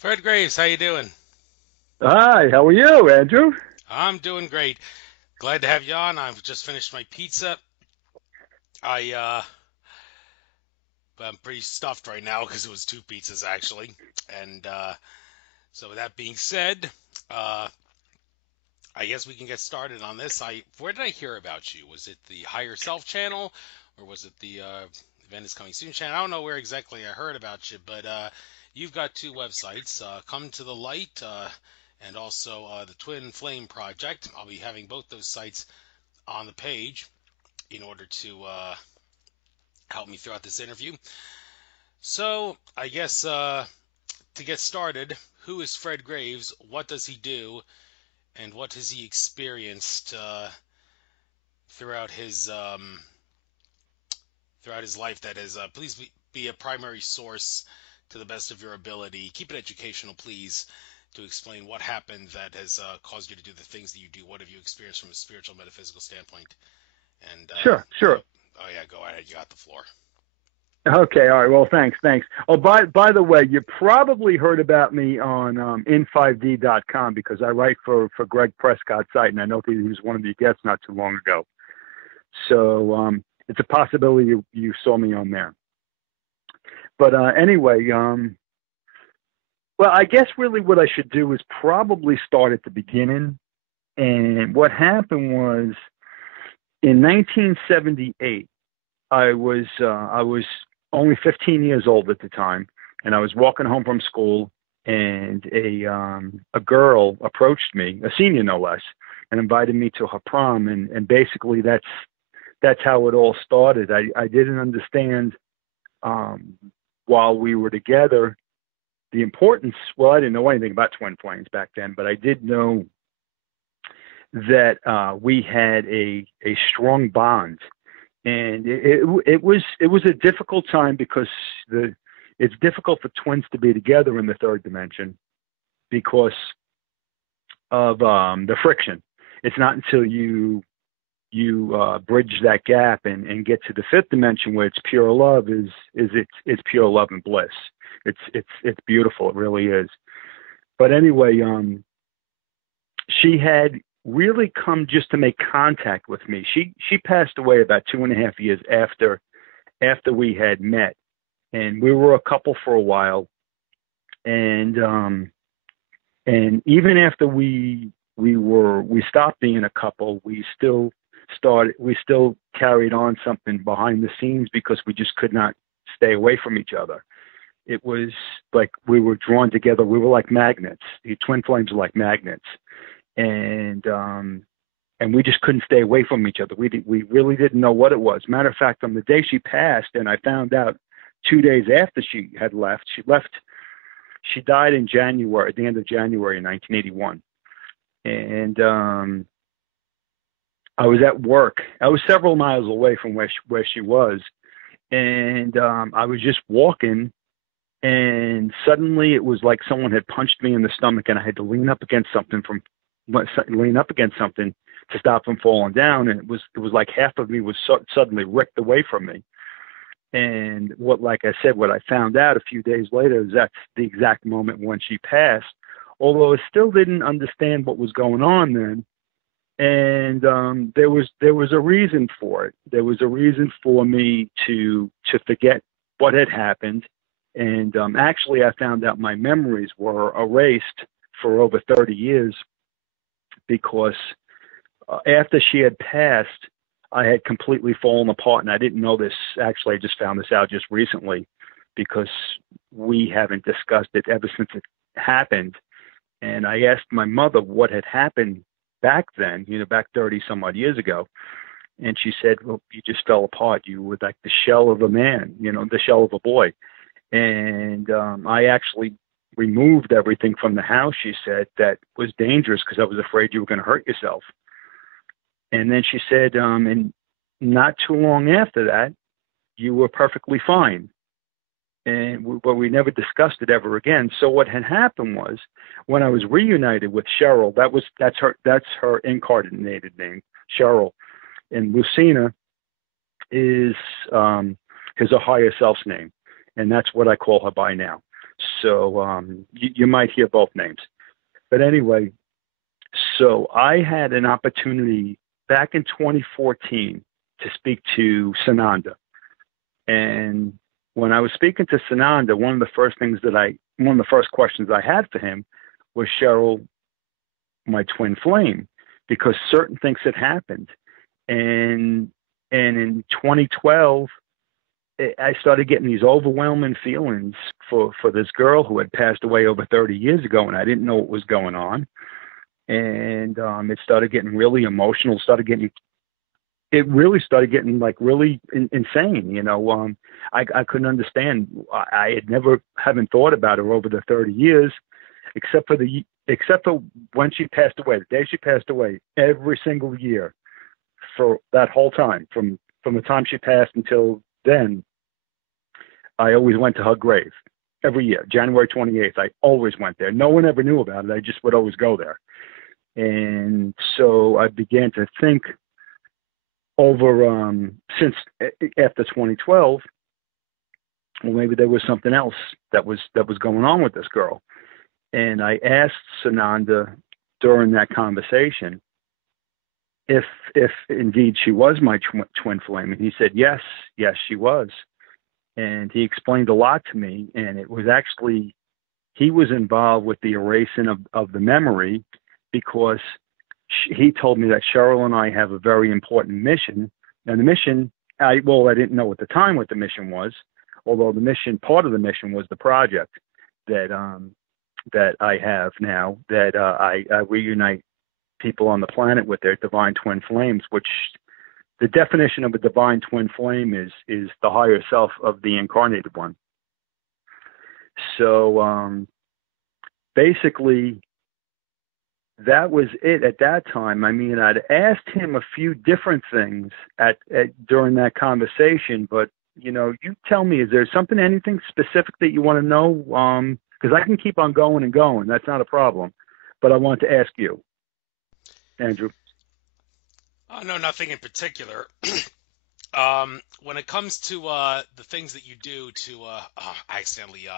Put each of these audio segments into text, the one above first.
Fred Greaves, how you doing? Hi, how are you, Andrew? I'm doing great. Glad to have you on. I've just finished my pizza. I I'm pretty stuffed right now because it was two pizzas actually. And so with that being said, uh, I guess we can get started on this. I Where did I hear about you? Was it the Higher Self channel, or was it the Event is Coming Soon channel? I don't know where exactly I heard about you, but you've got two websites, Come to the Light, and also the Twin Flame Project. I'll be having both those sites on the page in order to help me throughout this interview. So, I guess to get started, who is Fred Graves? What does he do? And what has he experienced throughout his throughout his life? That is, please be a primary source to the best of your ability. Keep it educational, please, to explain what happened that has caused you to do the things that you do. What have you experienced from a spiritual, metaphysical standpoint? And Sure, sure. oh yeah, go ahead. You got the floor. Okay, all right. Well, thanks. Oh, by the way, you probably heard about me on in5d.com because I write for Greg Prescott's site, and I know that he was one of your guests not too long ago. So it's a possibility you saw me on there. But anyway, well, I guess really what I should do is probably start at the beginning. And what happened was in 1978. I was only 15 years old at the time, and I was walking home from school, and a girl approached me, a senior no less, and invited me to her prom, and basically that's how it all started. I didn't understand um, while we were together the importance. Well, I didn't know anything about twin flames back then, but I did know that we had a strong bond, and it was a difficult time because it's difficult for twins to be together in the third dimension because of the friction. It's not until you bridge that gap and get to the fifth dimension where it's pure love it's pure love and bliss. It's beautiful. It really is. But anyway, she had really come just to make contact with me. She passed away about 2.5 years after we had met, and we were a couple for a while. And even after we stopped being a couple, we still carried on something behind the scenes because we just could not stay away from each other. It was like we were drawn together. We were like magnets. The twin flames are like magnets, and we just couldn't stay away from each other. We really didn't know what it was. Matter of fact, on the day she passed, and I found out 2 days after she had left. She died in January, at the end of January in 1981, and I was at work. I was several miles away from where she was, and I was just walking. And suddenly it was like someone had punched me in the stomach, and I had to lean up against something to stop from falling down. And it was like half of me was suddenly ripped away from me. And like I said, what I found out a few days later is that's the exact moment when she passed. Although I still didn't understand what was going on then. And there was a reason for it. There was a reason for me to forget what had happened. And actually, I found out my memories were erased for over 30 years because after she had passed, I had completely fallen apart. And I didn't know this. Actually, I just found this out just recently because we haven't discussed it ever since it happened. And I asked my mother what had happened back then, back 30 some odd years ago. And she said, well, you just fell apart. You were like the shell of a man, the shell of a boy. And I actually removed everything from the house, she said, that was dangerous because I was afraid you were going to hurt yourself. And then she said, and not too long after that, you were perfectly fine. But we never discussed it ever again. So what had happened was when I was reunited with Sheryl, that's her incarnated name, Sheryl. And Lucina is a higher self's name. And that's what I call her by now. So you might hear both names. But anyway, so I had an opportunity back in 2014 to speak to Sananda. And when I was speaking to Sananda, one of the first questions I had for him was, Sheryl, my twin flame, because certain things had happened. And in 2012, I started getting these overwhelming feelings for this girl who had passed away over 30 years ago, and I didn't know what was going on. And it started getting really emotional, it really started getting like really insane. I couldn't understand. I haven't thought about her over the 30 years, except for when she passed away, the day she passed away, every single year for that whole time, from the time she passed until then, I always went to her grave every year, January 28th. I always went there. No one ever knew about it. I just would always go there. And so I began to think over, since after 2012, well, maybe there was something else that was going on with this girl. And I asked Sananda during that conversation if indeed she was my twin flame. And he said, yes, she was. And he explained a lot to me. And it was actually, he was involved with the erasing of the memory, because he told me that Sheryl and I have a very important mission. And the mission, I didn't know at the time what the mission was, although part of the mission was the project that I have now, that I reunite people on the planet with their divine twin flames, which the definition of a divine twin flame is the higher self of the incarnated one. So basically, that was it at that time. I mean, I'd asked him a few different things during that conversation, but you tell me, is there anything specific that you want to know? Because I can keep on going and going. That's not a problem. But I want to ask you, Andrew. No, nothing in particular. When it comes to the things that you do to, I accidentally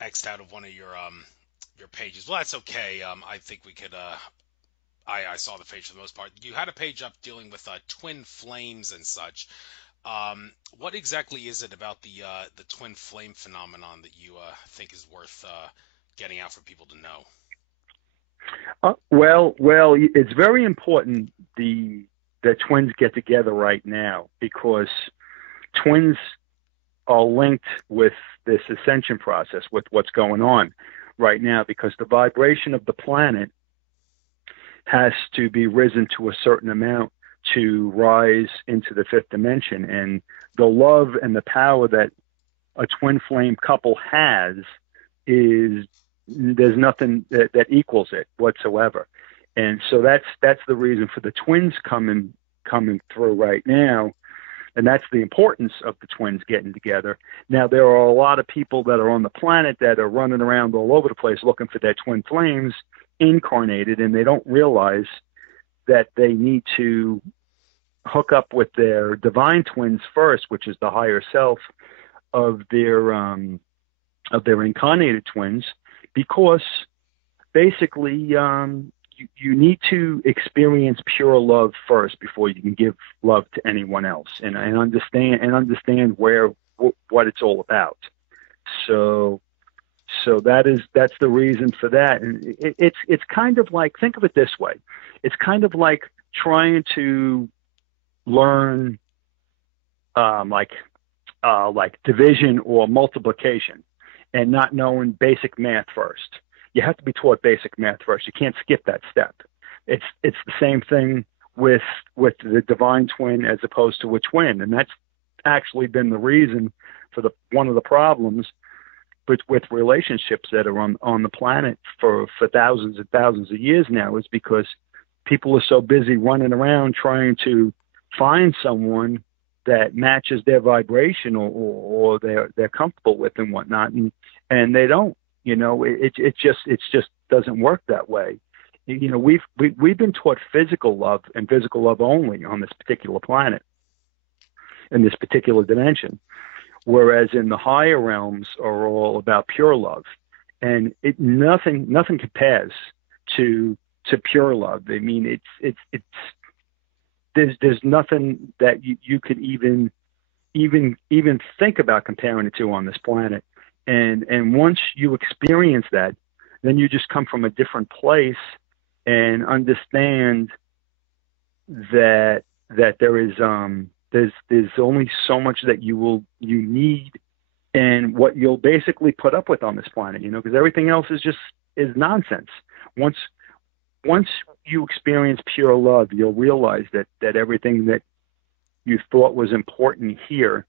X'd out of one of your pages. Well, that's okay. I think we could. I saw the page for the most part. You had a page up dealing with twin flames and such. What exactly is it about the twin flame phenomenon that you think is worth getting out for people to know? Well, it's very important that twins get together right now, because twins are linked with this ascension process, with what's going on right now, because the vibration of the planet has to be risen to a certain amount to rise into the fifth dimension. And the love and the power that a twin flame couple has there's nothing that equals it whatsoever. And so that's the reason for the twins coming through right now. And that's the importance of the twins getting together. Now, there are a lot of people that are on the planet that are running around all over the place looking for their twin flames incarnated, and they don't realize that they need to hook up with their divine twins first, which is the higher self of their incarnated twins, because basically you need to experience pure love first before you can give love to anyone else, and understand what it's all about. So that's the reason for that. And it's kind of like, think of it this way. It's kind of like trying to learn like division or multiplication and not knowing basic math first. You have to be taught basic math first. You can't skip that step. It's the same thing with the divine twin as opposed to a twin, and that's actually been the reason for one of the problems with relationships that are on the planet for thousands and thousands of years now, is because people are so busy running around trying to find someone that matches their vibration or they're comfortable with and whatnot, and they don't. It just doesn't work that way. We've been taught physical love and physical love only on this particular planet, in this particular dimension. whereas in the higher realms are all about pure love, and nothing compares to pure love. I mean, it's there's nothing that you could even think about comparing it to on this planet. And once you experience that, then you just come from a different place and understand that there's only so much that you need, and what you'll basically put up with on this planet, because everything else is nonsense. Once you experience pure love, you'll realize that everything that you thought was important here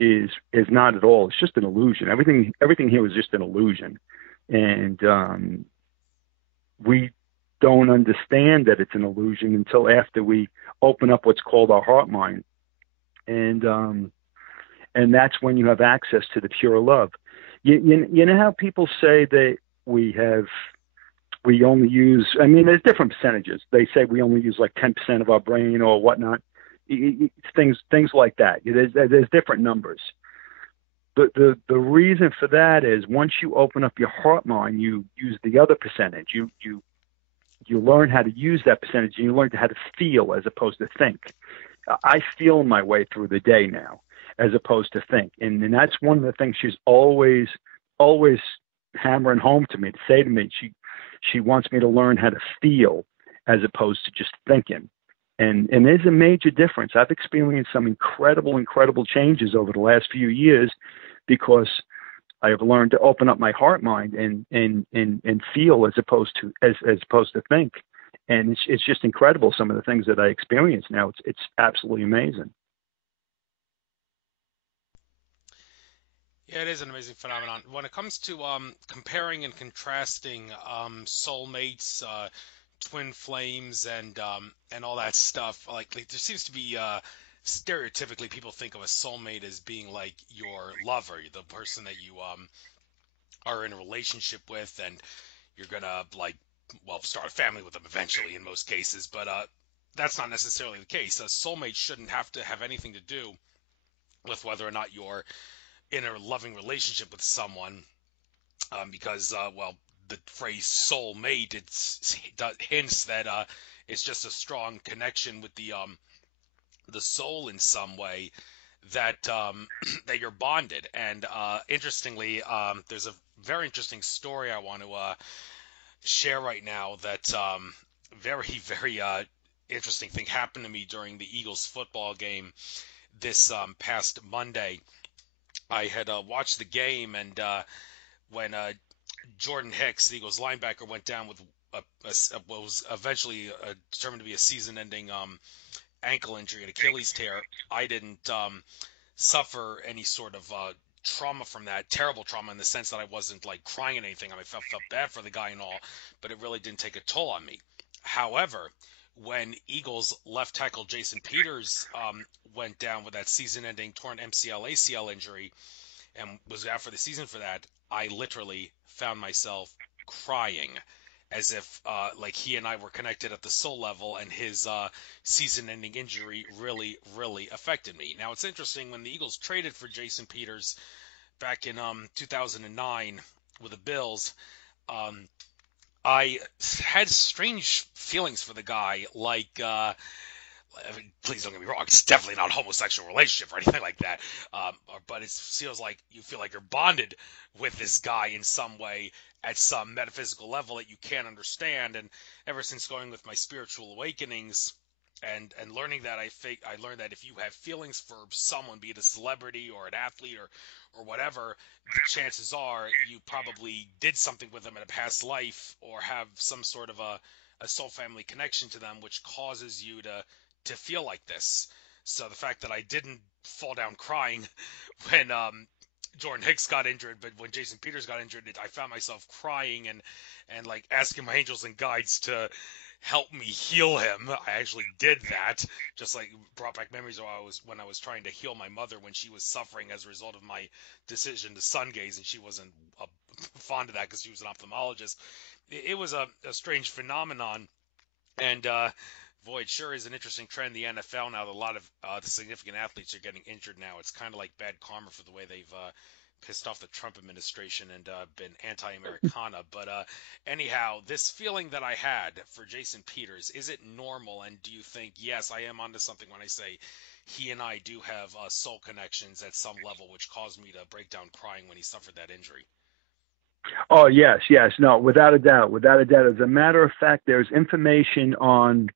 is not at all. It's just an illusion. Everything here is just an illusion, and we don't understand that it's an illusion until after we open up what's called our heart mind, and that's when you have access to the pure love. You know how people say that we only use, I mean, there's different percentages. They say we only use like 10% of our brain or whatnot. Things like that. There's different numbers. But the reason for that is once you open up your heart mind, you use the other percentage. You learn how to use that percentage, and you learn how to feel as opposed to think. I feel my way through the day now as opposed to think. And that's one of the things she's always hammering home to me, to say to me. She wants me to learn how to feel as opposed to just thinking. And there's a major difference. I've experienced some incredible changes over the last few years because I have learned to open up my heart mind and feel as opposed to think. And it's just incredible, some of the things that I experience now. It's absolutely amazing. Yeah, it is an amazing phenomenon. When it comes to comparing and contrasting soulmates, twin flames, and all that stuff, like there seems to be stereotypically people think of a soulmate as being like your lover, the person that you are in a relationship with, and you're gonna start a family with them eventually in most cases. But that's not necessarily the case. A soulmate shouldn't have to have anything to do with whether or not you're in a loving relationship with someone, because the phrase soulmate, it hints that it's just a strong connection with the soul in some way, that that you're bonded. And interestingly, there's a very interesting story I want to share right now. That very interesting thing happened to me during the Eagles football game this past Monday. I had watched the game, and when Jordan Hicks, the Eagles linebacker, went down with what was eventually determined to be a season-ending ankle injury, an Achilles tear, I didn't suffer any sort of trauma from that. Terrible trauma in the sense that I wasn't like crying or anything. I mean, I felt bad for the guy and all, but it really didn't take a toll on me. However, when Eagles left tackle Jason Peters went down with that season-ending torn MCL ACL injury and was out for the season for that, I literally found myself crying, as if like he and I were connected at the soul level, and his season-ending injury really affected me. Now, it's interesting, when the Eagles traded for Jason Peters back in 2009 with the Bills, I had strange feelings for the guy. Like, please don't get me wrong, it's definitely not a homosexual relationship or anything like that. But it feels like you feel like you're bonded with this guy in some way at some metaphysical level that you can't understand. And ever since going with my spiritual awakenings and learning that, I learned that if you have feelings for someone, be it a celebrity or an athlete or whatever, the chances are you probably did something with them in a past life, or have some sort of a soul family connection to them, which causes you to feel like this. So the fact that I didn't fall down crying when Jordan Hicks got injured, but when Jason Peters got injured, I found myself crying and like asking my angels and guides to help me heal him. I actually did that, just like brought back memories of when I was trying to heal my mother when she was suffering as a result of my decision to sun gaze, and she wasn't fond of that because she was an ophthalmologist. It was a strange phenomenon, and Boy, it sure is an interesting trend in the NFL now. A lot of the significant athletes are getting injured now. It's kind of like bad karma for the way they've pissed off the Trump administration and been anti-Americana. But anyhow, this feeling that I had for Jason Peters, is it normal? And do you think, yes, I am onto something when I say he and I do have soul connections at some level, which caused me to break down crying when he suffered that injury? Oh, yes, yes. No, without a doubt. Without a doubt. As a matter of fact, there's information on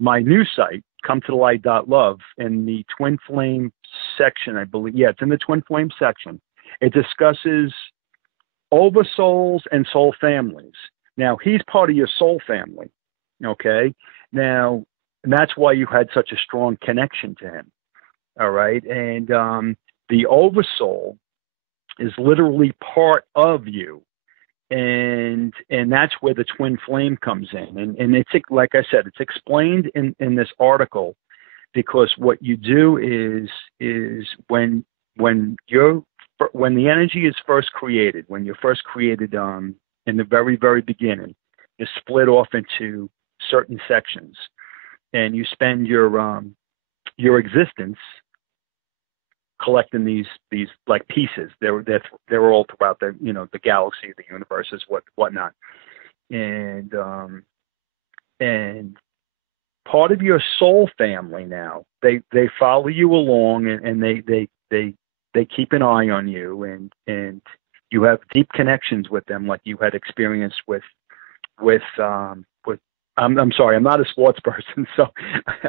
my new site, cometothe.love, in the Twin Flame section, I believe. Yeah, it's in the Twin Flame section. It discusses oversouls and soul families. Now, he's part of your soul family, okay? Now, and that's why you had such a strong connection to him, all right? And the oversoul is literally part of you. And that's where the twin flame comes in. And it's, like I said, it's explained in this article, because what you do is when the energy is first created, when you're first created in the very, very beginning, you're split off into certain sections, and you spend your existence collecting these like pieces. They're all throughout the galaxy, the universes, whatnot, and part of your soul family now. They follow you along, and they keep an eye on you, and you have deep connections with them, like you had experienced with. I'm sorry, I'm not a sports person, so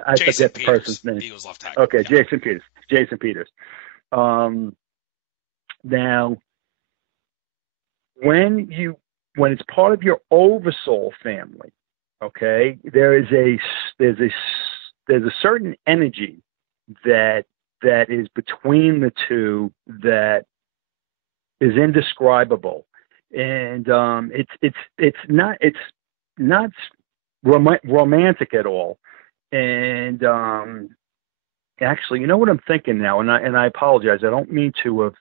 I Jason forget the Peters, person's name. Eagles left tackle. Okay, Yeah. Jason Peters. Now, when it's part of your oversoul family, okay, there's a certain energy that is between the two that is indescribable, and it's not romantic at all, and actually, you know what I'm thinking now, and I apologize. I don't mean to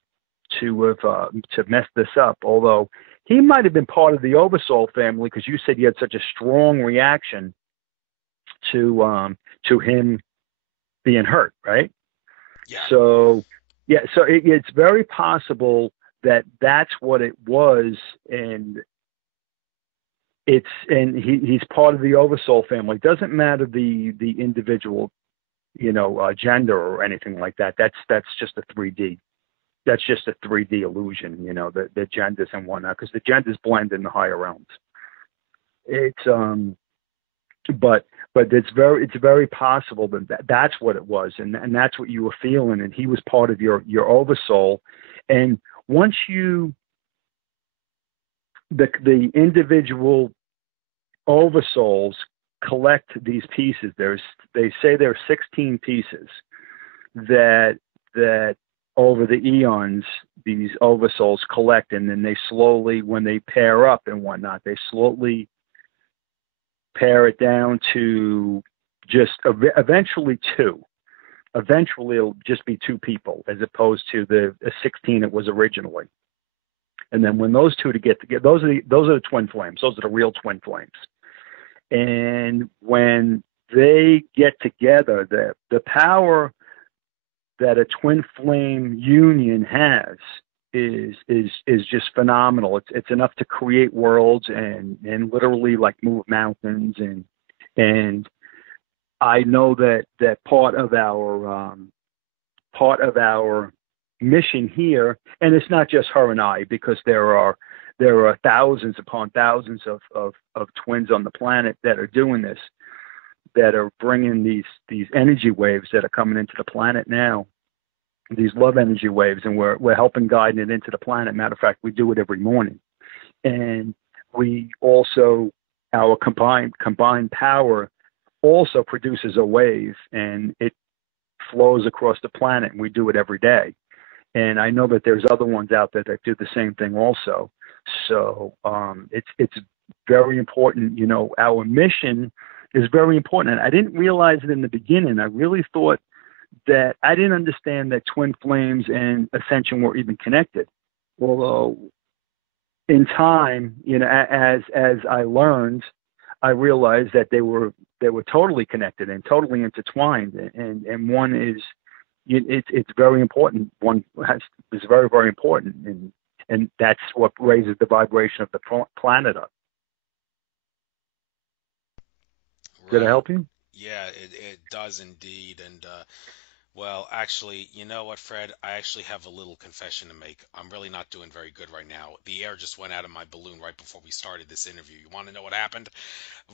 mess this up. Although he might have been part of the Oversoul family, because you said you had such a strong reaction to him being hurt, right? Yeah. So yeah, so it's very possible that that's what it was, and he's part of the Oversoul family. It doesn't matter the individual, gender or anything like that. That's just a 3D. That's just a 3D illusion, the genders and whatnot, because the genders blend in the higher realms. It's but it's very possible that that's what it was, and that's what you were feeling, and he was part of your Oversoul. And once the individual Oversouls collect these pieces, they say there are 16 pieces that over the eons these Oversouls collect, and then they slowly, when they pair up and whatnot, they slowly pair it down to just eventually two. Eventually it'll just be two people, as opposed to the 16 it was originally. And then when those two get together, those are the twin flames. Those are the real twin flames. And when they get together, the power that a twin flame union has is just phenomenal. It's enough to create worlds and literally like move mountains, and I know that part of our mission here, and it's not just her and I, because there are thousands upon thousands of twins on the planet that are doing this, that are bringing these energy waves that are coming into the planet now, these love energy waves, and we're helping guide it into the planet. Matter of fact, we do it every morning, and we also, our combined power also produces a wave, and it flows across the planet, and we do it every day. And I know that there's other ones out there that do the same thing also. So it's very important. Our mission is very important. And I didn't realize it in the beginning. I really thought that I didn't understand that twin flames and ascension were even connected. Although in time, as I learned, I realized that they were were totally connected and totally intertwined, and one is, it's very important. Is very, very important, and that's what raises the vibration of the planet up. Did I Right. help you? Yeah, it does indeed. And well, actually, you know what, Fred? I actually have a little confession to make. I'm really not doing very good right now. The air just went out of my balloon right before we started this interview. You want to know what happened?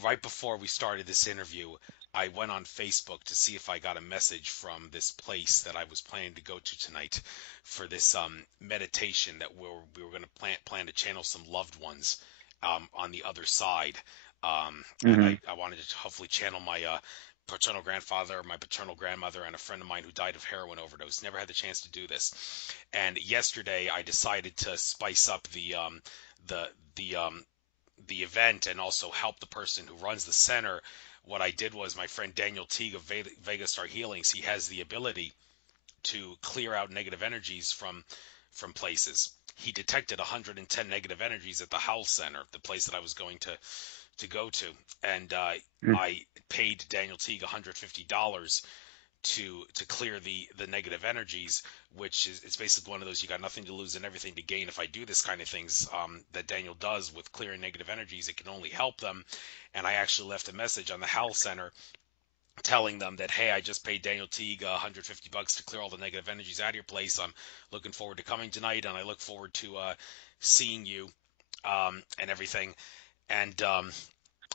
Right before we started this interview, I went on Facebook to see if I got a message from this place that I was planning to go to tonight for this meditation that we were going to plan to channel some loved ones on the other side. And Mm-hmm. I wanted to hopefully channel my paternal grandfather, my paternal grandmother, and a friend of mine who died of heroin overdose. Never had the chance to do this. And yesterday I decided to spice up the the um, the event and also help the person who runs the center. What I did was my friend Daniel Teague of Vega Star Healings, he has the ability to clear out negative energies from places. He detected 110 negative energies at the Howl Center, the place that I was going to go to, and I paid Daniel Teague $150 to clear the negative energies, which is, it's basically one of those, you got nothing to lose and everything to gain. If I do this kind of things that Daniel does with clearing negative energies, it can only help them. And I actually left a message on the Howl Center telling them that, hey, I just paid Daniel Teague $150 to clear all the negative energies out of your place. I'm looking forward to coming tonight, and I look forward to seeing you and everything. And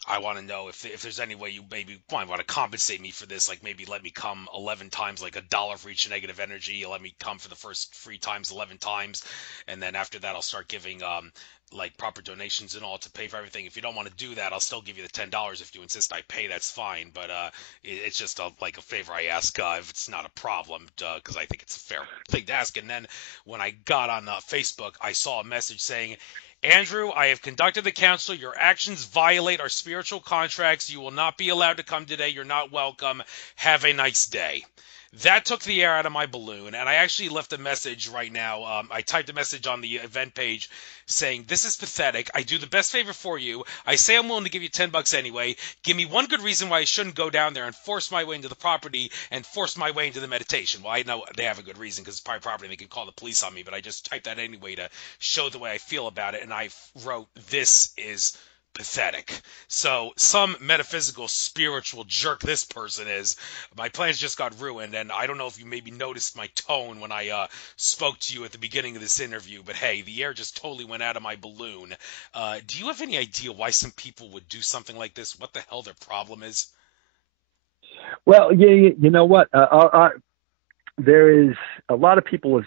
I want to know if there's any way you maybe want to compensate me for this, like maybe let me come 11 times, like $1 for each negative energy. Let me come for the first 3 times, 11 times, and then after that I'll start giving like proper donations and all to pay for everything. If you don't want to do that, I'll still give you the $10. If you insist I pay, that's fine. But it's just like a favor I ask if it's not a problem, because I think it's a fair thing to ask. And then when I got on Facebook, I saw a message saying, Andrew, I have conducted the council. Your actions violate our spiritual contracts. You will not be allowed to come today. You're not welcome. Have a nice day. That took the air out of my balloon, and I actually left a message right now. I typed a message on the event page saying, this is pathetic. I do the best favor for you. I say I'm willing to give you $10 anyway. Give me one good reason why I shouldn't go down there and force my way into the property and force my way into the meditation. Well, I know they have a good reason because it's private property and they can call the police on me, but I just typed that anyway to show the way I feel about it, and I wrote, this is pathetic. So some metaphysical spiritual jerk this person is. My plans just got ruined, and I don't know if you maybe noticed my tone when I spoke to you at the beginning of this interview, but hey, the air just totally went out of my balloon. Do you have any idea why some people would do something like this? What the hell their problem is? Well, yeah, you know what? There is a lot of people,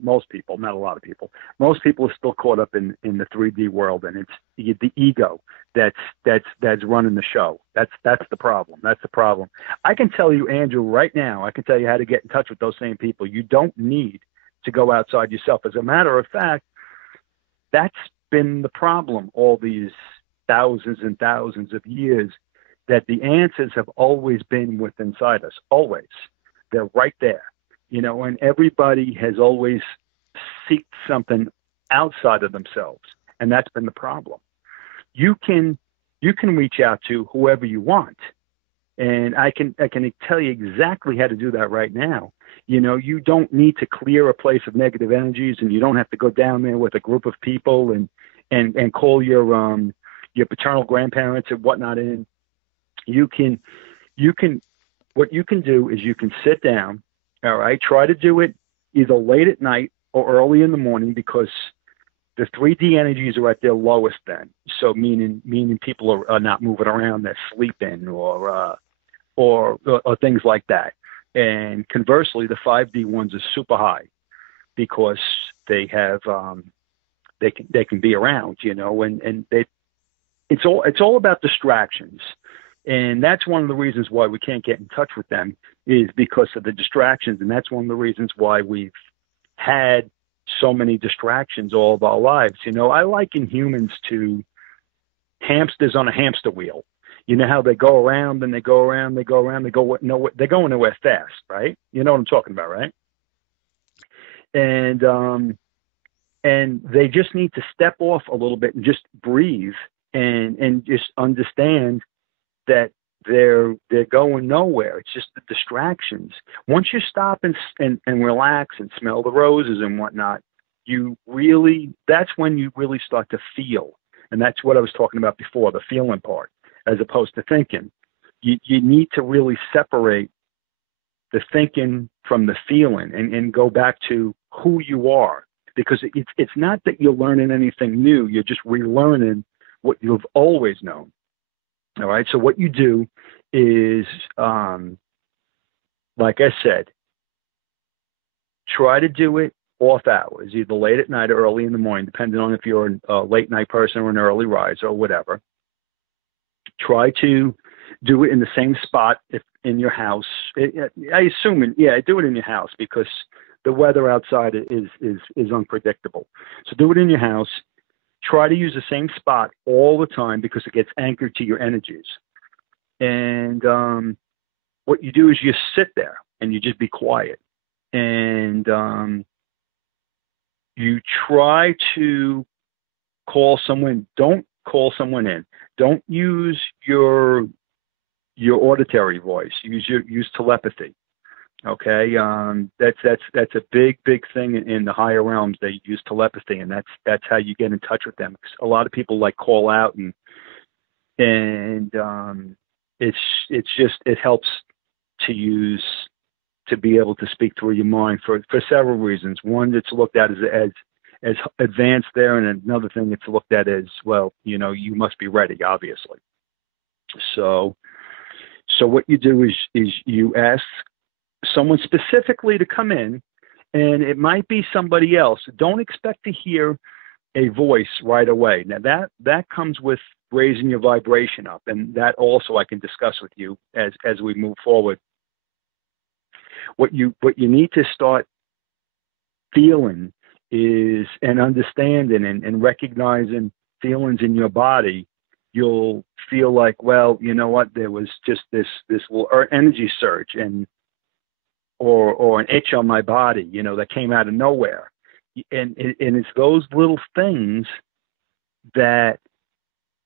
most people, not a lot of people, most people are still caught up in the 3D world, and it's the ego that's running the show. That's the problem. That's the problem. I can tell you, Andrew, right now, I can tell you how to get in touch with those same people. You don't need to go outside yourself. As a matter of fact, that's been the problem all these thousands and thousands of years, that the answers have always been within inside us. Always. They're right there. And everybody has always seeked something outside of themselves. And that's been the problem. You can reach out to whoever you want. And I can tell you exactly how to do that right now. You don't need to clear a place of negative energies, and you don't have to go down there with a group of people and call your paternal grandparents and whatnot in. What you can do is you can sit down. All right. Try to do it either late at night or early in the morning, because the 3D energies are at their lowest then. So meaning people are not moving around, they're sleeping or things like that. And conversely, the 5D ones are super high because they have they can be around, and it's all about distractions. And that's one of the reasons why we can't get in touch with them, is because of the distractions. And that's one of the reasons why we've had so many distractions all of our lives. I liken humans to hamsters on a hamster wheel. You know how they go around and they go around, they're going nowhere fast, right? You know what I'm talking about, right? And they just need to step off a little bit and just breathe and just understand that they're going nowhere. It's just the distractions. Once you stop and relax and smell the roses and whatnot, that's when you really start to feel. And that's what I was talking about before, the feeling part, as opposed to thinking. You need to really separate the thinking from the feeling and go back to who you are. Because it's not that you're learning anything new. You're just relearning what you've always known. All right. So what you do is, like I said, try to do it off hours, either late at night or early in the morning, depending on if you're a late night person or an early riser or whatever. Try to do it in the same spot if in your house. I assume, do it in your house because the weather outside is unpredictable. So do it in your house. Try to use the same spot all the time because it gets anchored to your energies. And what you do is you sit there and you just be quiet. And you try to call someone. Don't call someone in. Don't use your auditory voice. Use telepathy. Okay, that's a big thing in the higher realms. They use telepathy, and that's how you get in touch with them. A lot of people call out, and it's just it helps to be able to speak through your mind for several reasons. One, it's looked at as advanced there, and another thing it's looked at as, well, you must be ready, obviously. So what you do is you ask someone specifically to come in, and it might be somebody else. Don't expect to hear a voice right away. Now that comes with raising your vibration up, and that also I can discuss with you as we move forward. What you need to start feeling is, and understanding and recognizing feelings in your body. You'll feel like, well, you know what, there was just this little energy surge or an itch on my body, that came out of nowhere. And it's those little things that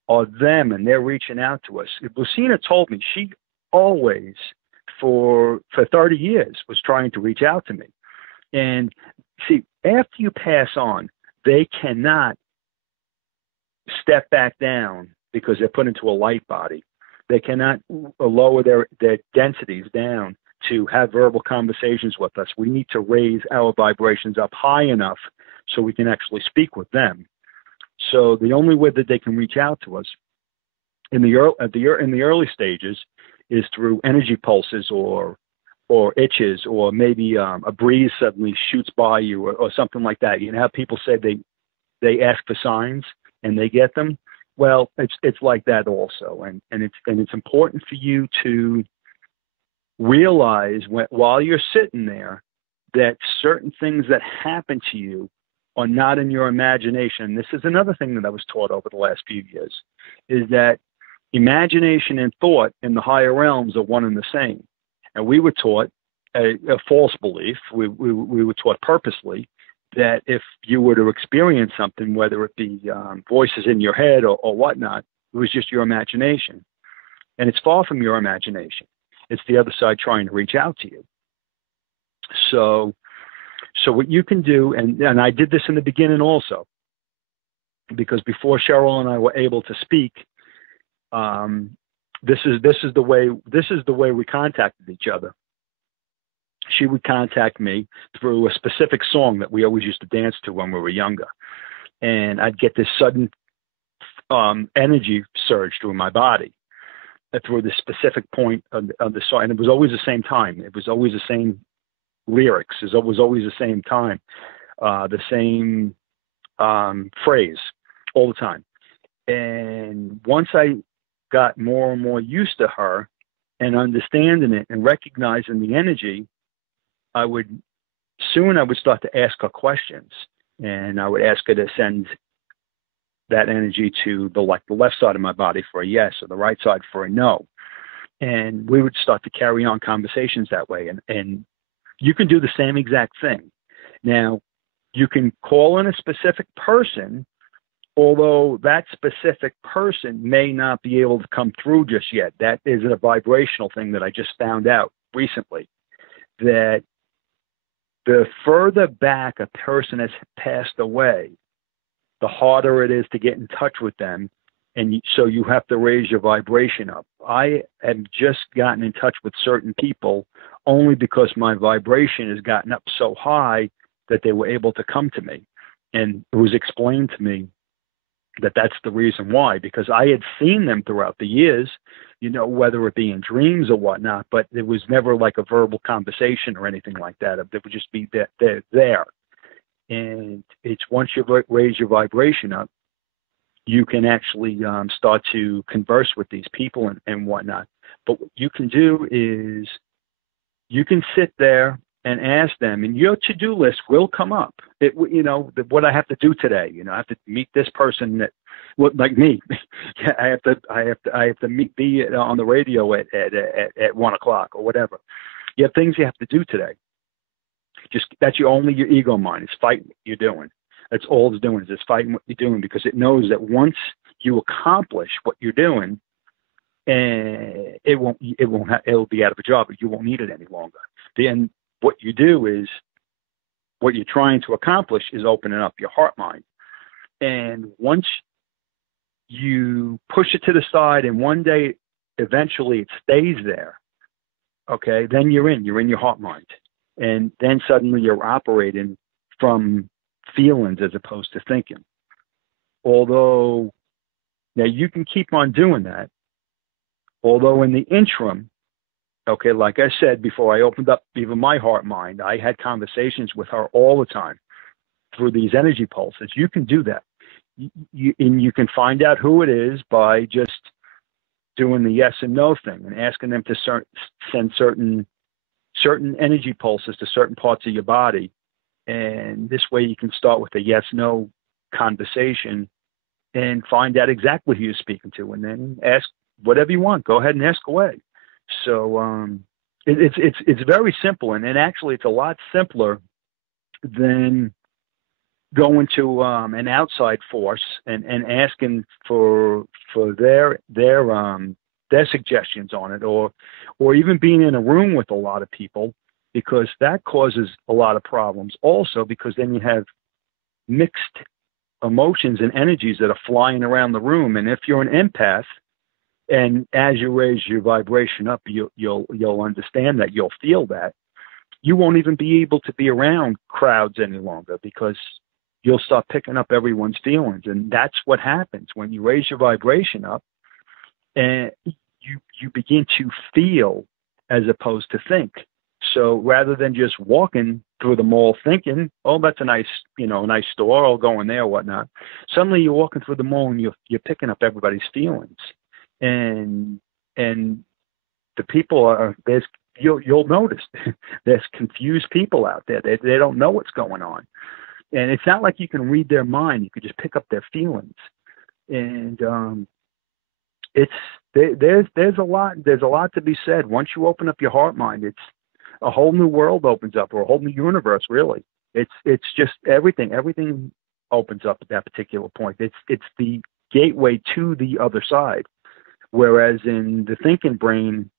are them, and they're reaching out to us. Lucina told me she always, for 30 years, was trying to reach out to me. And see, after you pass on, they cannot step back down because they're put into a light body. They cannot lower their densities down to have verbal conversations with us. We need to raise our vibrations up high enough so we can actually speak with them. So the only way that they can reach out to us in the early stages is through energy pulses or itches, or maybe a breeze suddenly shoots by you or something like that. You know how people say they ask for signs and they get them? Well, it's like that also, and it's important for you to realize while you're sitting there that certain things that happen to you are not in your imagination. This is another thing that I was taught over the last few years, is that imagination and thought in the higher realms are one and the same. And we were taught a false belief. We were taught purposely that if you were to experience something, whether it be voices in your head or whatnot, it was just your imagination. And it's far from your imagination. It's the other side trying to reach out to you. So what you can do, and I did this in the beginning also, because before Sheryl and I were able to speak, this is the way we contacted each other. She would contact me through a specific song that we always used to dance to when we were younger, and I'd get this sudden energy surge through my body through the specific point of the song, and it was always the same time. It was always the same lyrics. It was always the same time, the same phrase all the time. And once I got more and more used to her and understanding it and recognizing the energy, I would start to ask her questions, and I would ask her to send that energy to the left side of my body for a yes, or the right side for a no. And we would start to carry on conversations that way. And you can do the same exact thing. Now, you can call in a specific person, although that specific person may not be able to come through just yet. That is a vibrational thing that I just found out recently, that the further back a person has passed away, the harder it is to get in touch with them. And so you have to raise your vibration up. I have just gotten in touch with certain people only because my vibration has gotten up so high that they were able to come to me. And it was explained to me that that's the reason why, because I had seen them throughout the years, whether it be in dreams or whatnot, but it was never like a verbal conversation or anything like that. It would just be that they're there. And it's once you raise your vibration up, you can actually start to converse with these people and whatnot. But what you can do is you can sit there and ask them, and your to-do list will come up. What I have to do today. I have to meet this person that, like me. I have to be on the radio at 1:00 or whatever. You have things you have to do today. That's your ego mind. It's fighting what you're doing. That's all it's doing, is it's fighting what you're doing, because it knows that once you accomplish what you're doing, it'll be out of a job. You won't need it any longer. Then what you do is, what you're trying to accomplish is opening up your heart mind. And once you push it to the side, and one day, eventually it stays there, okay, then you're in your heart mind. And then suddenly you're operating from feelings as opposed to thinking. Although, now you can keep on doing that. Although in the interim, okay, like I said before, I opened up even my heart mind. I had conversations with her all the time through these energy pulses. You can do that. And you can find out who it is by just doing the yes and no thing and asking them to send certain energy pulses to certain parts of your body. And this way you can start with a yes-no conversation and find out exactly who you're speaking to, and then ask whatever you want. Go ahead and ask away. So it's very simple, and actually it's a lot simpler than going to an outside force and asking for their suggestions on it, or even being in a room with a lot of people, because that causes a lot of problems also, because then you have mixed emotions and energies that are flying around the room. And if you're an empath, and as you raise your vibration up, you'll understand that, you'll feel that, you won't even be able to be around crowds any longer, because you'll start picking up everyone's feelings. And that's what happens when you raise your vibration up, and you begin to feel as opposed to think. So rather than just walking through the mall thinking, oh, that's a nice store, I'll go in there, whatnot, suddenly you're walking through the mall and you're picking up everybody's feelings. And the people you'll notice there's confused people out there. They don't know what's going on. And it's not like you can read their mind. You could just pick up their feelings. And there's a lot to be said. Once you open up your heart mind, it's a whole new world opens up, or a whole new universe, really. It's just everything opens up at that particular point. It's the gateway to the other side. Whereas in the thinking brain,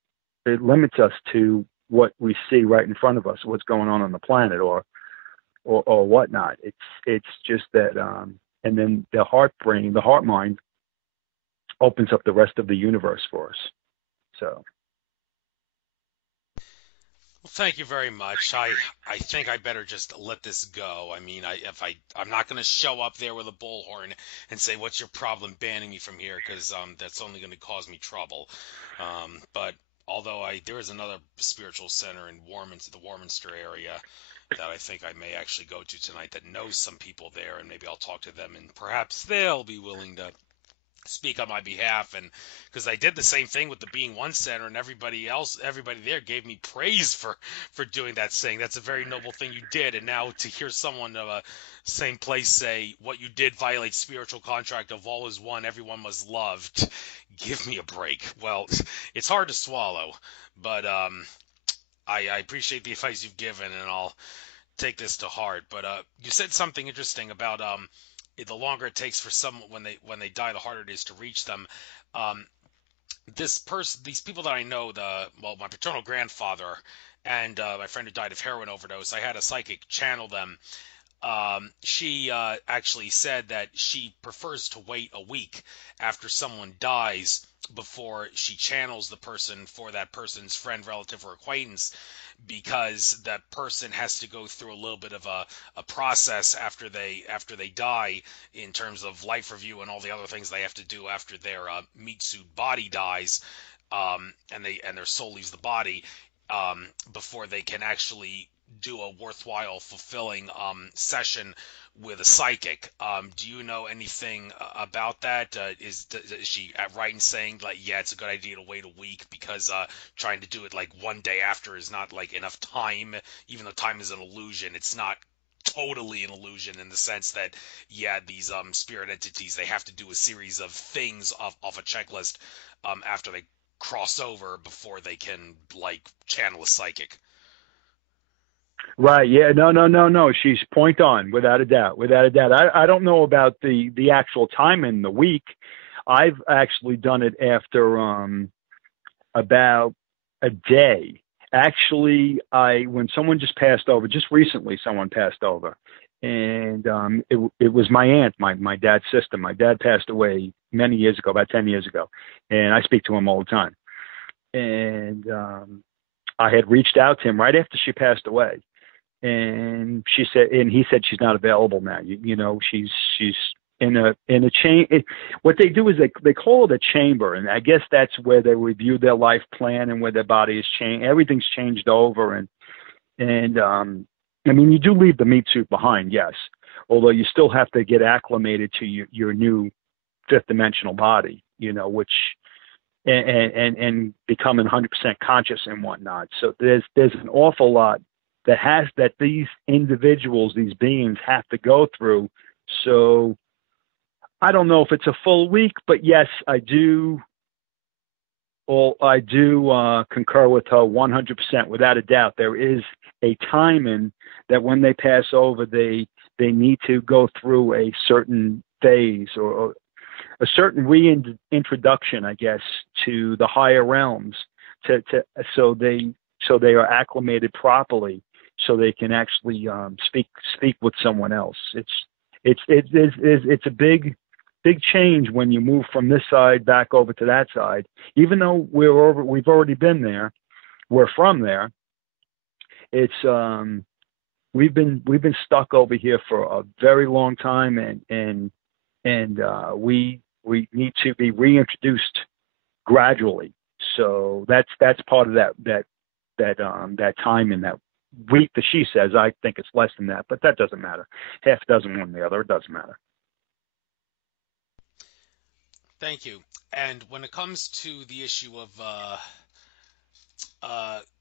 it limits us to what we see right in front of us, what's going on the planet, or whatnot. It's just that, and then the heart mind opens up the rest of the universe for us. So. Well, thank you very much. I think I better just let this go. I mean, I'm not going to show up there with a bullhorn and say, "What's your problem banning me from here?" Because that's only going to cause me trouble. But although there is another spiritual center in the Warminster area that I think I may actually go to tonight that knows some people there, and maybe I'll talk to them, and perhaps they'll be willing to speak on my behalf. And because I did the same thing with the Being One Center, and everybody there gave me praise for doing that, saying that's a very noble thing you did. And now to hear someone of a same place say what you did violates spiritual contract of all is one, everyone was loved, give me a break. Well, it's hard to swallow, but I appreciate the advice you've given, and I'll take this to heart. But you said something interesting about the longer it takes for someone when they die, the harder it is to reach them. Um, these people that I know, my paternal grandfather and my friend who died of heroin overdose, I had a psychic channel them. She actually said that she prefers to wait a week after someone dies before she channels the person for that person's friend, relative, or acquaintance, because that person has to go through a little bit of a process after they die, in terms of life review and all the other things they have to do after their meat suit body dies, and their soul leaves the body, before they can actually do a worthwhile, fulfilling session with a psychic. Do you know anything about that? Is she right in saying, like, yeah, it's a good idea to wait a week, because trying to do it like one day after is not like enough time? Even though time is an illusion, it's not totally an illusion, in the sense that, yeah, these spirit entities, they have to do a series of things off a checklist after they cross over before they can, like, channel a psychic. Right. Yeah. No, no, no, no. She's point on, without a doubt. Without a doubt. I don't know about the actual time in the week. I've actually done it after about a day. Actually, when someone just passed over, just recently someone passed over, and it was my aunt, my dad's sister. My dad passed away many years ago, about 10 years ago, and I speak to him all the time. And I had reached out to him right after she passed away, and he said she's not available now. You know, she's in a chain. What they do is they call it a chamber, and I guess that's where they review their life plan and where their body is changed. Everything's changed over, and I mean, you do leave the meat suit behind, yes, although you still have to get acclimated to your new fifth dimensional body. You know, which and becoming 100% conscious and whatnot. So there's an awful lot that these individuals, these beings, have to go through. So I don't know if it's a full week, but yes, I do concur with her 100%, without a doubt. There is a timing that when they pass over, they need to go through a certain phase, or a certain reintroduction, I guess, to the higher realms, so they are acclimated properly, so they can actually speak with someone else. It's a big change when you move from this side back over to that side. Even though we've already been there, we're from there. It's we've been stuck over here for a very long time, and we need to be reintroduced gradually. So that's part of that time in that week that she says. I think it's less than that, but that doesn't matter. Half a dozen, one or the other, it doesn't matter. Thank you. And when it comes to the issue of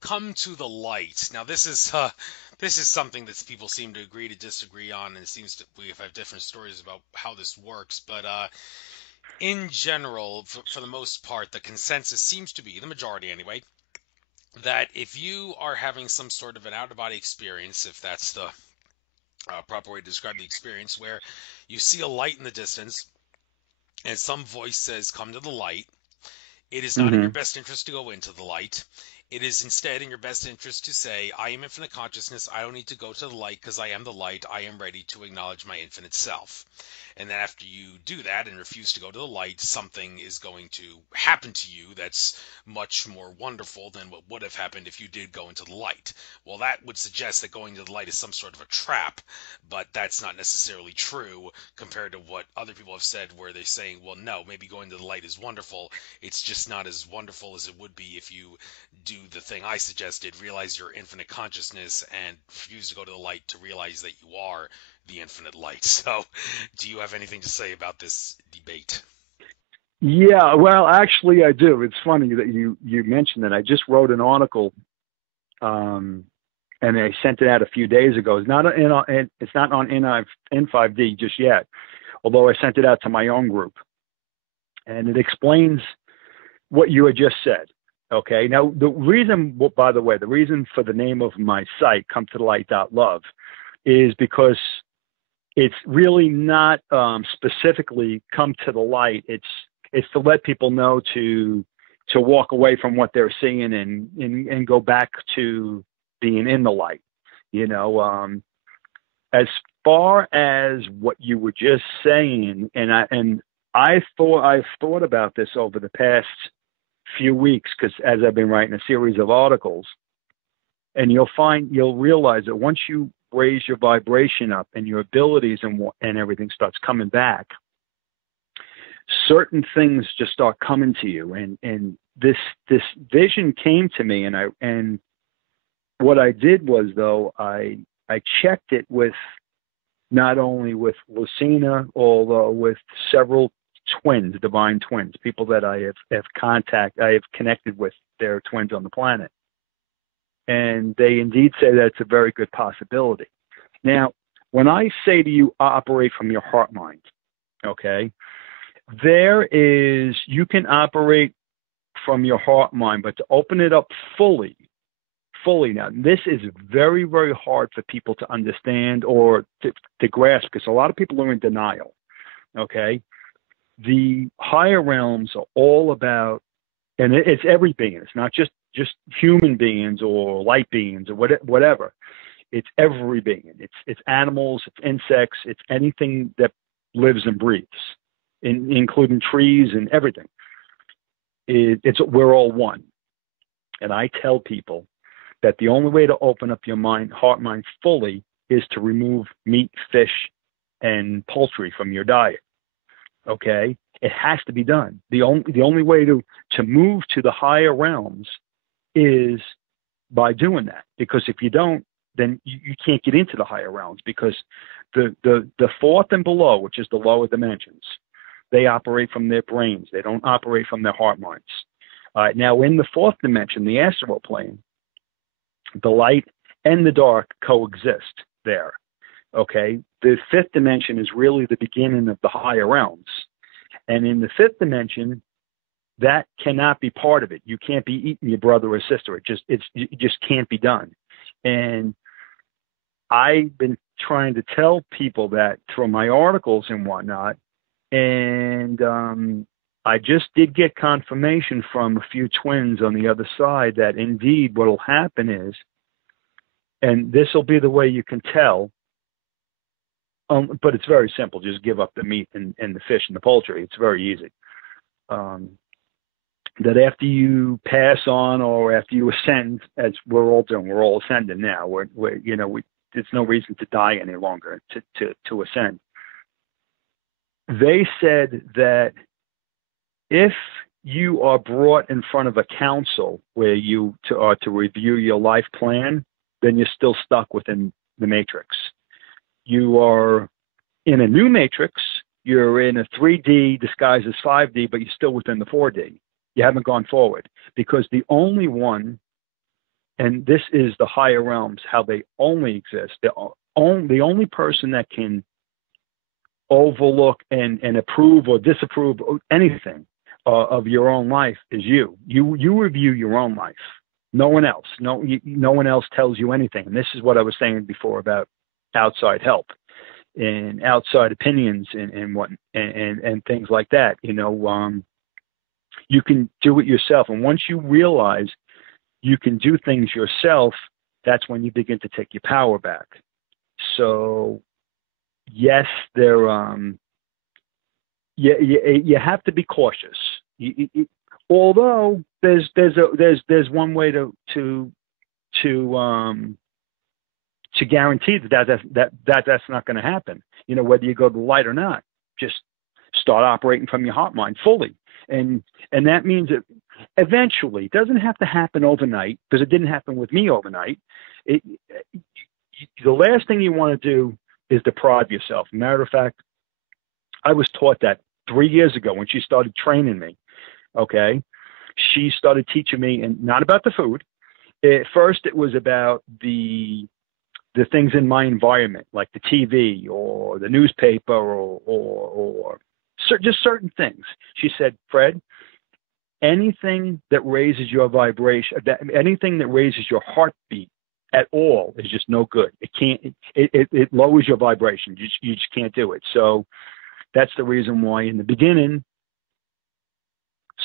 come to the light, now this is something that people seem to agree to disagree on, and it seems that we have different stories about how this works. But in general, for the most part, the consensus seems to be, the majority anyway, that if you are having some sort of an out-of-body experience, if that's the proper way to describe the experience, where you see a light in the distance and some voice says, "Come to the light," it is not in your Mm-hmm. best interest to go into the light. It is instead in your best interest to say, "I am infinite consciousness. I don't need to go to the light because I am the light. I am ready to acknowledge my infinite self." And then after you do that and refuse to go to the light, something is going to happen to you that's much more wonderful than what would have happened if you did go into the light. Well, that would suggest that going to the light is some sort of a trap, but that's not necessarily true compared to what other people have said, where they're saying, well, no, maybe going to the light is wonderful. It's just not as wonderful as it would be if you do the thing I suggested, realize your infinite consciousness, and refuse to go to the light to realize that you are the infinite light. So, do you have anything to say about this debate? Yeah, well, actually, I do. It's funny that you mentioned that. I just wrote an article, and I sent it out a few days ago. It's not on N5D just yet, although I sent it out to my own group, and it explains what you had just said. Okay. Now, the reason, by the way, the reason for the name of my site, Come to the Light Love, is because it's really not specifically come to the light. It's to let people know to walk away from what they're seeing and go back to being in the light. You know, as far as what you were just saying, I've thought about this over the past few weeks, because as I've been writing a series of articles, and you'll realize that once you raise your vibration up and your abilities and everything starts coming back, certain things just start coming to you. And this vision came to me, and what I did was, though, I checked it with not only with Lucina, although with several twins, divine twins, people that I have connected with their twins on the planet. And they indeed say that it's a very good possibility. Now, when I say to you, operate from your heart mind, okay, you can operate from your heart mind, but to open it up fully now, this is very, very hard for people to understand or to grasp, because a lot of people are in denial, okay? The higher realms are all about, and it's every being. It's not just human beings or light beings or whatever. It's every being. It's animals, it's insects, it's anything that lives and breathes, including trees and everything. We're all one. And I tell people that the only way to open up your heart mind fully, is to remove meat, fish, and poultry from your diet. Okay? It has to be done. The only way to move to the higher realms is by doing that. Because if you don't, then you can't get into the higher realms, because the fourth and below, which is the lower dimensions, they operate from their brains. They don't operate from their heart minds. Now, in the fourth dimension, the astral plane, the light and the dark coexist there. Okay? The fifth dimension is really the beginning of the higher realms. And in the fifth dimension, that cannot be part of it. You can't be eating your brother or sister. It just can't be done. And I've been trying to tell people that through my articles and whatnot. And I just did get confirmation from a few twins on the other side that indeed what will happen is, and this will be the way you can tell, but it's very simple. Just give up the meat and the fish and the poultry. It's very easy. That after you pass on, or after you ascend, as we're all doing, we're all ascending now. There's no reason to die any longer to ascend. They said that if you are brought in front of a council where you are to review your life plan, then you're still stuck within the matrix. You are in a new matrix. You're in a 3D disguised as 5D, but you're still within the 4D. You haven't gone forward, because the only one, and this is the higher realms, how they only exist. The only person that can overlook and approve or disapprove anything of your own life is you. You review your own life. No one else. No one else tells you anything. And this is what I was saying before about outside help and outside opinions and things like that. You can do it yourself. And once you realize you can do things yourself, that's when you begin to take your power back. So yes, you have to be cautious. Although there's one way to guarantee that's not going to happen. Whether you go to the light or not, just start operating from your heart mind fully, and that means that eventually, it doesn't have to happen overnight, because it didn't happen with me overnight. The last thing you want to do is deprive yourself. Matter of fact, I was taught that 3 years ago when she started training me. Okay, she started teaching me, and not about the food. At first, it was about the things in my environment, like the TV or the newspaper or just certain things. She said, Fred, anything that raises your vibration, anything that raises your heartbeat at all is just no good. It can't. It lowers your vibration. You just can't do it. So that's the reason why in the beginning,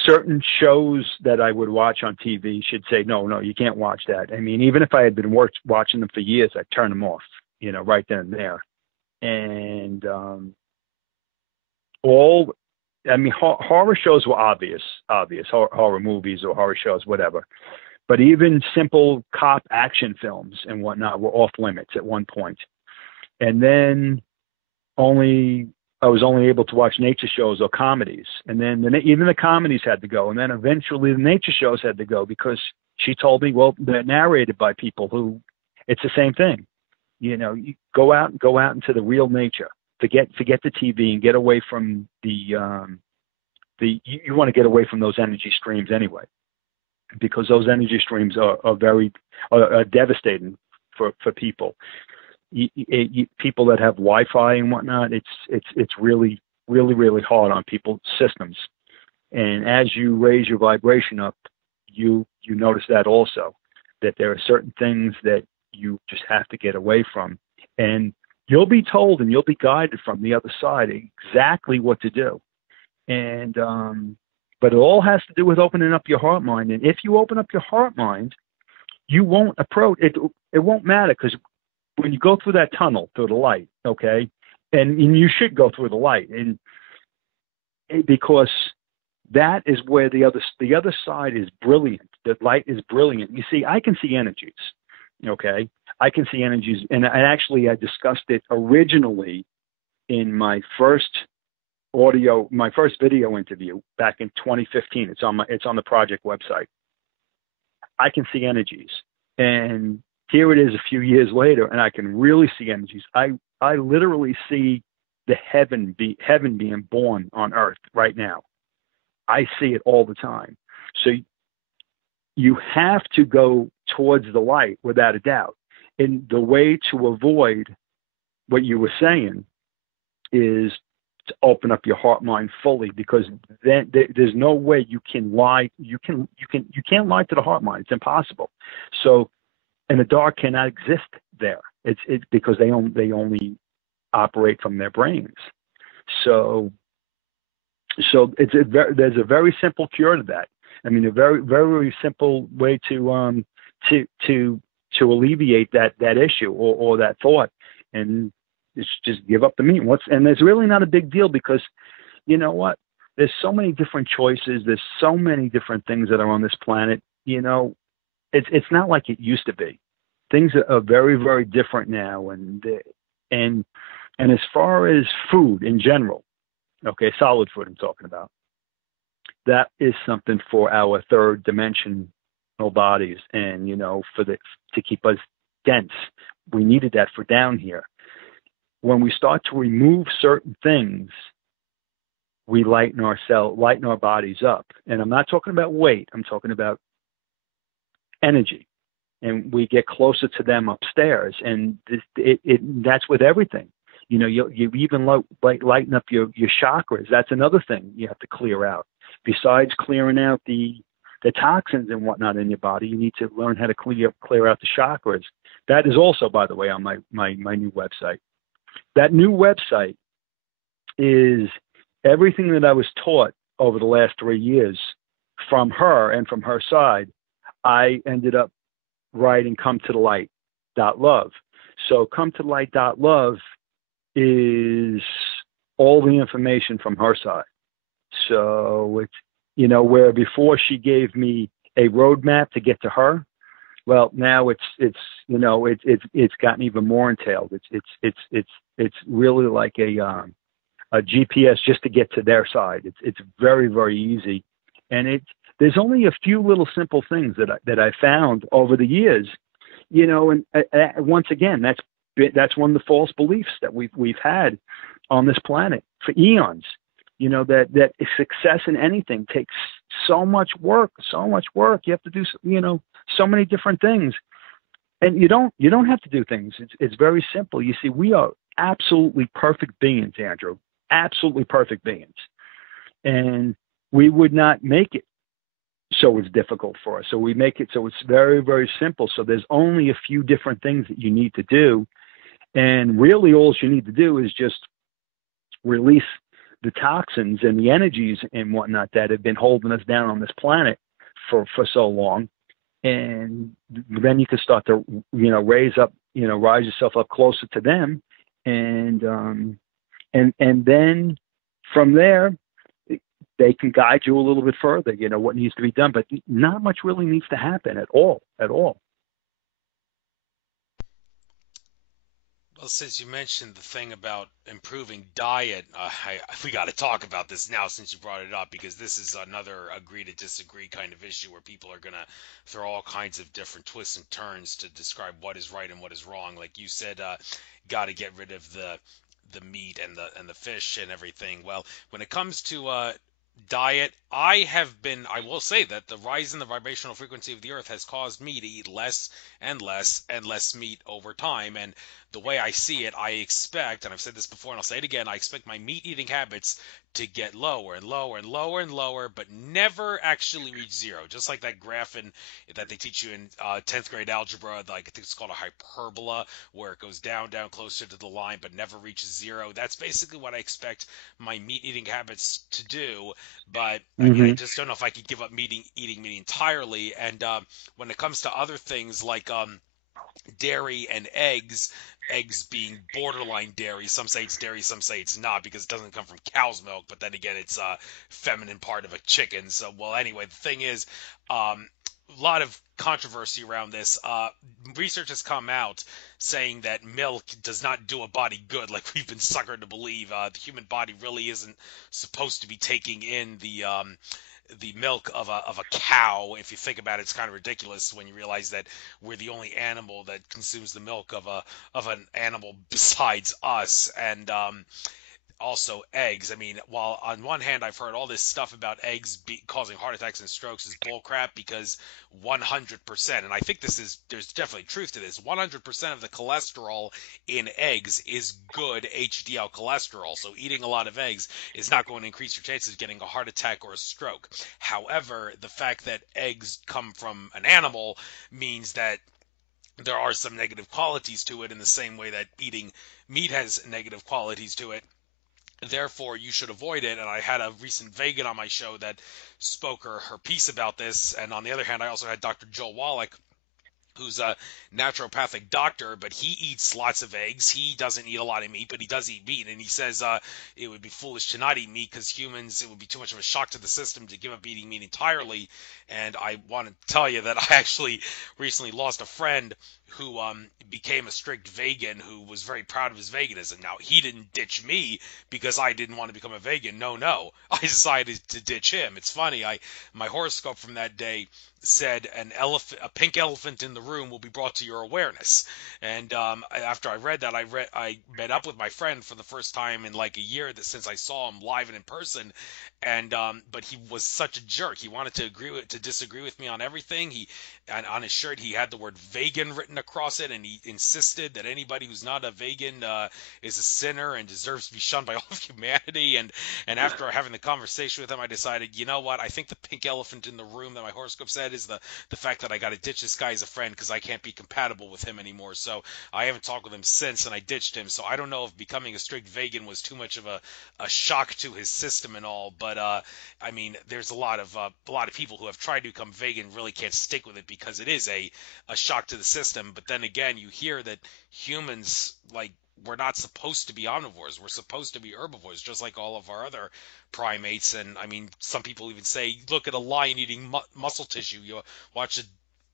certain shows that I would watch on TV should say, no, you can't watch that. I mean, even if I had been watching them for years, I'd turn them off, right then and there. And horror shows were obvious horror movies or horror shows, whatever. But even simple cop action films and whatnot were off limits at one point. And then I was only able to watch nature shows or comedies. And then even the comedies had to go. And then eventually the nature shows had to go because she told me, well, they're narrated by people who, it's the same thing. You go out into the real nature. Forget the TV and get away from you want to get away from those energy streams anyway, because those energy streams are very devastating for people. People that have Wi-Fi and whatnot, it's really, really, really hard on people's systems. And as you raise your vibration up, you notice that also, that there are certain things that you just have to get away from. And you'll be told and you'll be guided from the other side exactly what to do. And but it all has to do with opening up your heart mind. And if you open up your heart mind, you won't approach it. It won't matter, because when you go through that tunnel, through the light, okay, and you should go through the light, and because that is where the other side is brilliant. The light is brilliant. You see, I can see energies, okay? I can see energies, and actually I discussed it originally in my first video interview back in 2015. It's on the project website. I can see energies, and here it is a few years later, and I can really see energies. I literally see the heaven being born on earth right now. I see it all the time. So you have to go towards the light without a doubt. And the way to avoid what you were saying is to open up your heart mind fully, because then there's no way you can lie. You can't lie to the heart mind. It's impossible. So, and the dark cannot exist there. It's because they only operate from their brains. So there's a very simple cure to that. I mean, a very, very simple way to alleviate that issue or that thought, and it's just give up the meat. And there's really not a big deal, because you know what? There's so many different choices. There's so many different things that are on this planet. It's not like it used to be. Things are very, very different now. And as far as food in general, okay, solid food I'm talking about, that is something for our third dimensional bodies, and to keep us dense. We needed that for down here. When we start to remove certain things, we lighten our bodies up. And I'm not talking about weight. I'm talking about energy. And we get closer to them upstairs. And that's with everything. You even lighten up your chakras. That's another thing you have to clear out. Besides clearing out the toxins and whatnot in your body, you need to learn how to clear out the chakras. That is also, by the way, on my new website. That new website is everything that I was taught over the last 3 years from her and from her side. I ended up writing Come to the Light.love. So Come to the Light.love is all the information from her side. So it's, where before she gave me a roadmap to get to her, well, now it's gotten even more entailed. It's really like a GPS just to get to their side. It's very, very easy, and there's only a few little simple things that I found over the years, and once again, that's one of the false beliefs that we've had on this planet for eons. That success in anything takes so much work. You have to do, so many different things, and you don't have to do things. It's very simple. You see, we are absolutely perfect beings, Andrew, absolutely perfect beings, and we would not make it so it's difficult for us. So we make it so it's very, very simple. So there's only a few different things that you need to do. And really all you need to do is just release the toxins and the energies and whatnot that have been holding us down on this planet for so long. And then you can start to, rise yourself up closer to them. And then from there, they can guide you a little bit further, what needs to be done, but not much really needs to happen at all. Well, since you mentioned the thing about improving diet, we got to talk about this now since you brought it up, because this is another agree to disagree kind of issue where people are going to throw all kinds of different twists and turns to describe what is right and what is wrong. Like you said, got to get rid of the meat and the fish and everything. Well, when it comes to diet, I will say that the rise in the vibrational frequency of the earth has caused me to eat less and less and less meat over time. And the way I see it, I expect, and I've said this before and I'll say it again, I expect my meat eating habits to get lower and lower and lower and lower, but never actually reach zero. Just like that graph that they teach you in 10th grade algebra, like I think it's called a hyperbola, where it goes down, down closer to the line, but never reaches zero. That's basically what I expect my meat eating habits to do. But I mean, I Mm-hmm. just don't know if I could give up eating meat entirely. And when it comes to other things like dairy and eggs being borderline dairy. Some say it's dairy, some say it's not because it doesn't come from cow's milk. But then again, it's a feminine part of a chicken. So, well, anyway, the thing is, a lot of controversy around this. Research has come out saying that milk does not do a body good, like we've been suckered to believe. The human body really isn't supposed to be taking in the milk of a cow. If you think about it, it's kind of ridiculous when you realize that we're the only animal that consumes the milk of an animal besides us. And also eggs. I mean, while on one hand I've heard all this stuff about eggs causing heart attacks and strokes is bullcrap, because 100%, and I think there's definitely truth to this, 100% of the cholesterol in eggs is good HDL cholesterol. So eating a lot of eggs is not going to increase your chances of getting a heart attack or a stroke. However, the fact that eggs come from an animal means that there are some negative qualities to it, in the same way that eating meat has negative qualities to it. Therefore, you should avoid it. And I had a recent vegan on my show that spoke her piece about this. And on the other hand, I also had Dr. Joe Wallach, who's a naturopathic doctor, but he eats lots of eggs. He doesn't eat a lot of meat, but he does eat meat. And he says it would be foolish to not eat meat because humans, it would be too much of a shock to the system to give up eating meat entirely. And I want to tell you that I actually recently lost a friend who became a strict vegan, who was very proud of his veganism. Now, he didn't ditch me because I didn't want to become a vegan. No. I decided to ditch him. It's funny. My horoscope from that day said a pink elephant in the room will be brought to your awareness. And after I read that, I met up with my friend for the first time in like a year since I saw him live and in person. And but he was such a jerk. He wanted to disagree with me on everything. And on his shirt he had the word vegan written across it, and he insisted that anybody who's not a vegan is a sinner and deserves to be shunned by all of humanity. And after having the conversation with him, I decided, you know what? I think the pink elephant in the room that my horoscope said is the fact that I got to ditch this guy as a friend because I can't be compatible with him anymore. So I haven't talked with him since, and I ditched him. So I don't know if becoming a strict vegan was too much of a shock to his system and all. But I mean, there's a lot of people who have tried to become vegan really can't stick with it because it is a shock to the system. But then again, you hear that humans, like, we're not supposed to be omnivores. We're supposed to be herbivores, just like all of our other primates. And I mean, some people even say, look at a lion eating muscle tissue. You watch a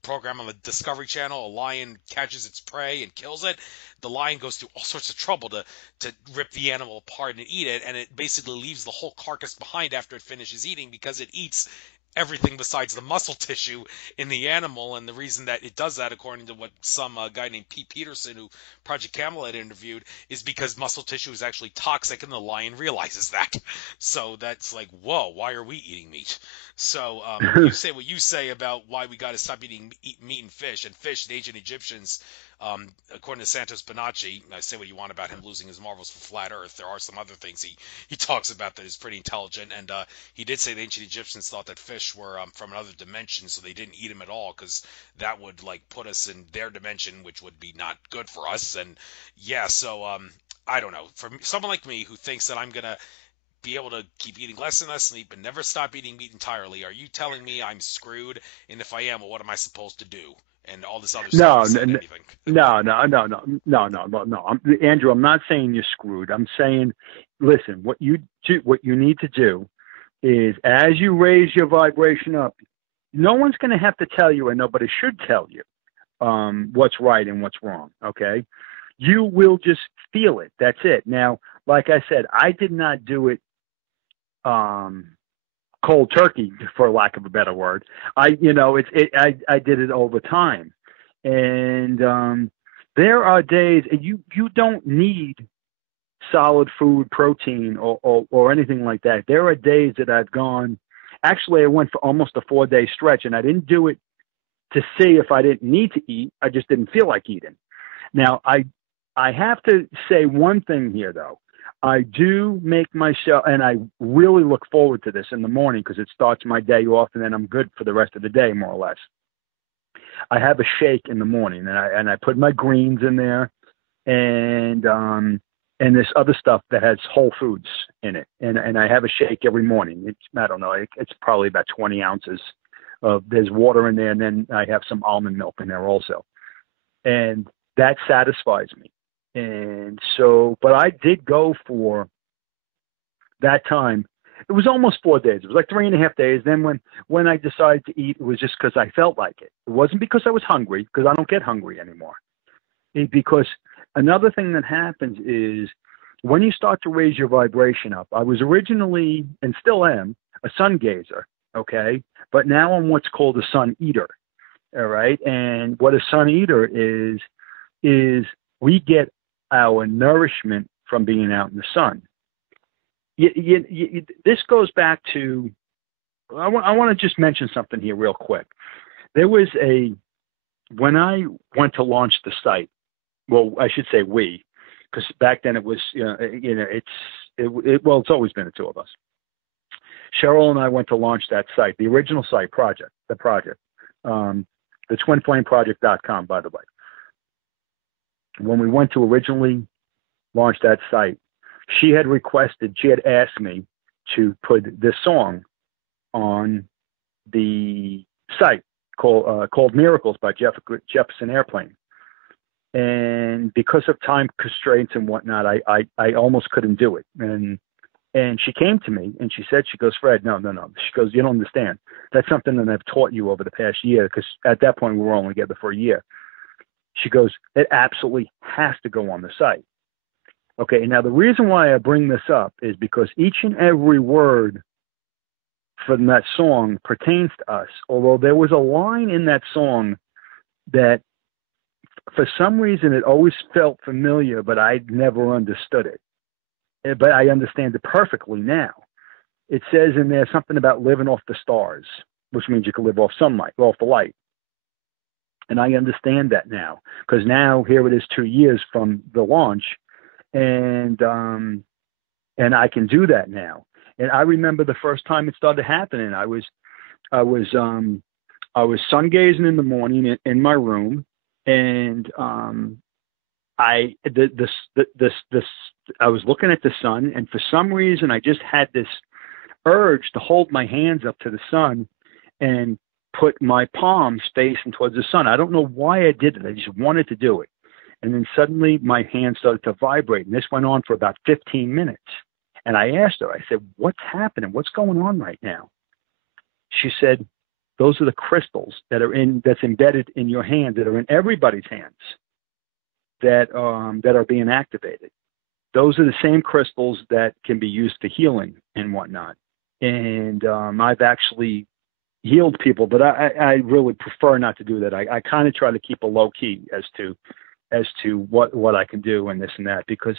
program on the Discovery Channel, a lion catches its prey and kills it. The lion goes through all sorts of trouble to rip the animal apart and eat it, and it basically leaves the whole carcass behind after it finishes eating, because it eats everything besides the muscle tissue in the animal. And the reason that it does that, according to what some guy named Pete Peterson, who Project Camel had interviewed, is because muscle tissue is actually toxic, and the lion realizes that. So that's like, whoa, why are we eating meat? So you say what you say about why we got to stop eating meat and fish. And fish, the ancient Egyptians According to Santos Bonacci, say what you want about him losing his marbles for flat Earth, there are some other things he talks about that is pretty intelligent. And he did say the ancient Egyptians thought that fish were from another dimension, so they didn't eat them at all because that would like put us in their dimension, which would be not good for us. And yeah, so I don't know. For someone like me who thinks that I'm gonna be able to keep eating less and less sleep and never stop eating meat entirely, are you telling me I'm screwed? And if I am, well, what am I supposed to do? And all this other stuff. No, You said anything. no. Andrew, I'm not saying you're screwed. I'm saying, listen, what you need to do is, as you raise your vibration up, no one's going to have to tell you, and nobody should tell you what's right and what's wrong. Okay, you will just feel it. That's it. Now, like I said, I did not do it cold turkey, for lack of a better word. I did it over time, and there are days you don't need solid food, protein, or anything like that. There are days that I've gone. Actually, I went for almost a 4-day stretch, and I didn't do it to see if I didn't need to eat. I just didn't feel like eating. Now, I have to say one thing here, though. I do make myself, and I really look forward to this in the morning because it starts my day off, and then I'm good for the rest of the day, more or less. I have a shake in the morning, and I put my greens in there, and this other stuff that has whole foods in it, and I have a shake every morning. I don't know, it's probably about 20 ounces of. There's water in there, and then I have some almond milk in there also, and that satisfies me. And so, but I did go for that time. It was almost 4 days. It was like 3.5 days. Then when I decided to eat, it was just because I felt like it. It wasn't because I was hungry, because I don't get hungry anymore. Because another thing that happens is when you start to raise your vibration up. I was originally, and still am, a sun gazer, okay? But now I'm what's called a sun eater, all right? And what a sun eater is we get our nourishment from being out in the sun. This goes back to, I want to just mention something here real quick. There was when I went to launch the site, well, I should say because back then it was, it's always been the two of us. Sheryl and I went to launch that site, the original site the twinflameproject.com, by the way. When we went to originally launch that site, she had asked me to put this song on the site called Miracles by Jefferson Airplane. And because of time constraints and whatnot, I almost couldn't do it. And she came to me and she goes, Fred, no. She goes, you don't understand. That's something that I've taught you over the past year, because at that point we were only together for a year. She goes, it absolutely has to go on the site. Okay, now the reason why I bring this up is because each and every word from that song pertains to us, although there was a line in that song that for some reason it always felt familiar, but I never understood it. But I understand it perfectly now. It says in there something about living off the stars, which means you can live off sunlight, off the light. And I understand that now, because now here it is 2 years from the launch, and I can do that now. And I remember the first time it started happening. I was sun gazing in the morning in my room, and I was looking at the sun, and for some reason I just had this urge to hold my hands up to the sun and put my palms facing towards the sun. I don't know why I did it. I just wanted to do it. And then suddenly my hand started to vibrate, and this went on for about 15 minutes. And I asked her, I said, what's happening? What's going on right now? She said, those are the crystals that's embedded in your hand, that are in everybody's hands, that are being activated. Those are the same crystals that can be used for healing and whatnot. And I've actually healed people, but I really prefer not to do that. I kind of try to keep a low key as to what I can do and this and that, because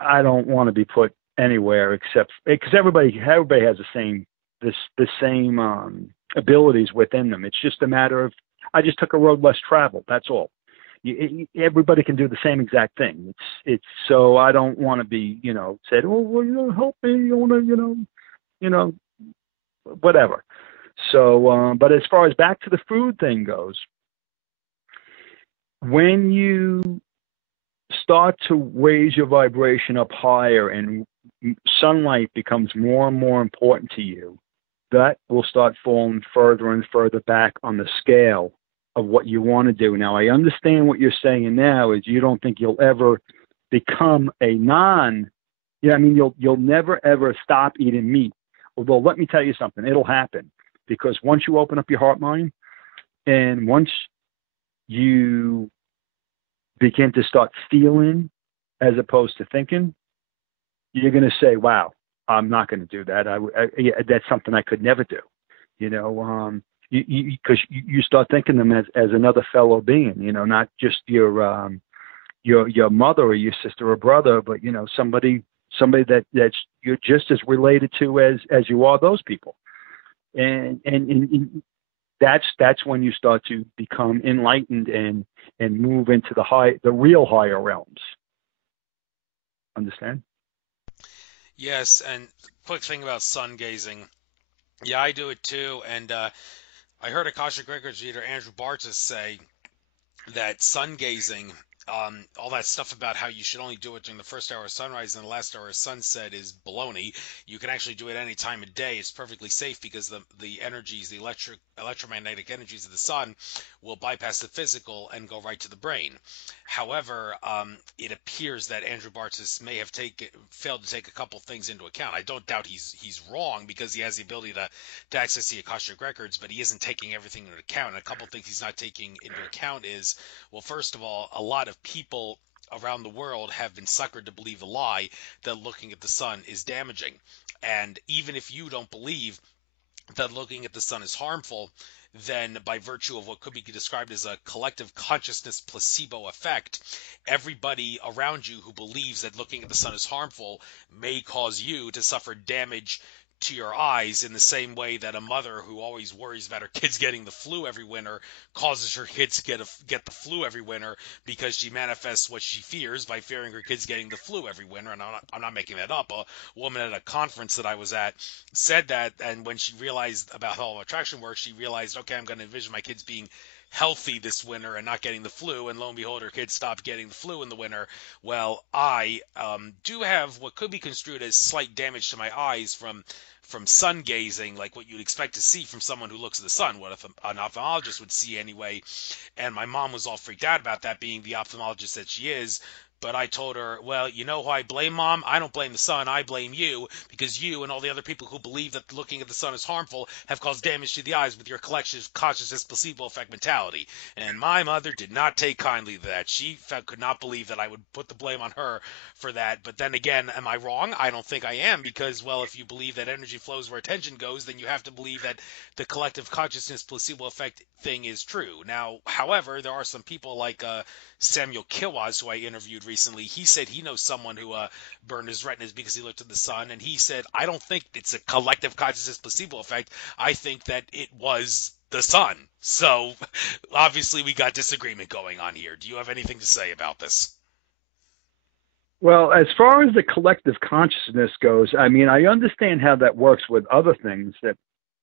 I don't want to be put anywhere except because everybody has the same abilities within them. It's just a matter of I just took a road less traveled. That's all. everybody can do the same exact thing. It's so I don't want to be, said, oh, well, help me, you want to, whatever. So, but as far as back to the food thing goes, when you start to raise your vibration up higher and sunlight becomes more and more important to you, that will start falling further and further back on the scale of what you want to do. Now, I understand what you're saying now is you don't think you'll ever become you'll never ever stop eating meat. Although, let me tell you something, it'll happen, because once you open up your heart mind and once you begin to start feeling as opposed to thinking, you're going to say, wow, I'm not going to do that. That's something I could never do, because you start thinking them as another fellow being, not just your mother or your sister or brother, but, somebody that's you're just as related to as you are those people. And that's when you start to become enlightened and move into the real higher realms. Understand? Yes, and quick thing about sun gazing. Yeah, I do it too, and I heard Akashic Records reader Andrew Bartus say that sun gazing, all that stuff about how you should only do it during the first hour of sunrise and the last hour of sunset is baloney. You can actually do it any time of day. It's perfectly safe because the energies, the electromagnetic energies of the sun will bypass the physical and go right to the brain. However, it appears that Andrew Bartus may have failed to take a couple things into account. I don't doubt he's wrong, because he has the ability to access the Akashic Records, but he isn't taking everything into account. And a couple things he's not taking into account is, well, first of all, a lot of people around the world have been suckered to believe the lie that looking at the sun is damaging. And even if you don't believe that looking at the sun is harmful, then by virtue of what could be described as a collective consciousness placebo effect, everybody around you who believes that looking at the sun is harmful may cause you to suffer damage to your eyes, in the same way that a mother who always worries about her kids getting the flu every winter causes her kids to get the flu every winter, because she manifests what she fears by fearing her kids getting the flu every winter. And I'm not making that up. A woman at a conference that I was at said that, and when she realized about how attraction works, she realized, okay, I'm going to envision my kids being healthy this winter and not getting the flu, and lo and behold, her kids stopped getting the flu in the winter. Well, I do have what could be construed as slight damage to my eyes from sun gazing, like what you'd expect to see from someone who looks at the sun, what an ophthalmologist would see anyway. And my mom was all freaked out about that, being the ophthalmologist that she is. But I told her, well, you know who I blame, Mom? I don't blame the sun. I blame you, because you and all the other people who believe that looking at the sun is harmful have caused damage to the eyes with your collective consciousness placebo effect mentality. And my mother did not take kindly to that. She could not believe that I would put the blame on her for that. But then again, am I wrong? I don't think I am, because, well, if you believe that energy flows where attention goes, then you have to believe that the collective consciousness placebo effect thing is true. Now, however, there are some people like Samuel Kilwaz, who I interviewed recently. He said he knows someone who burned his retinas because he looked at the sun, and he said, I don't think it's a collective consciousness placebo effect. I think that it was the sun. So obviously we got disagreement going on here. Do you have anything to say about this? Well, as far as the collective consciousness goes, I mean, I understand how that works with other things. That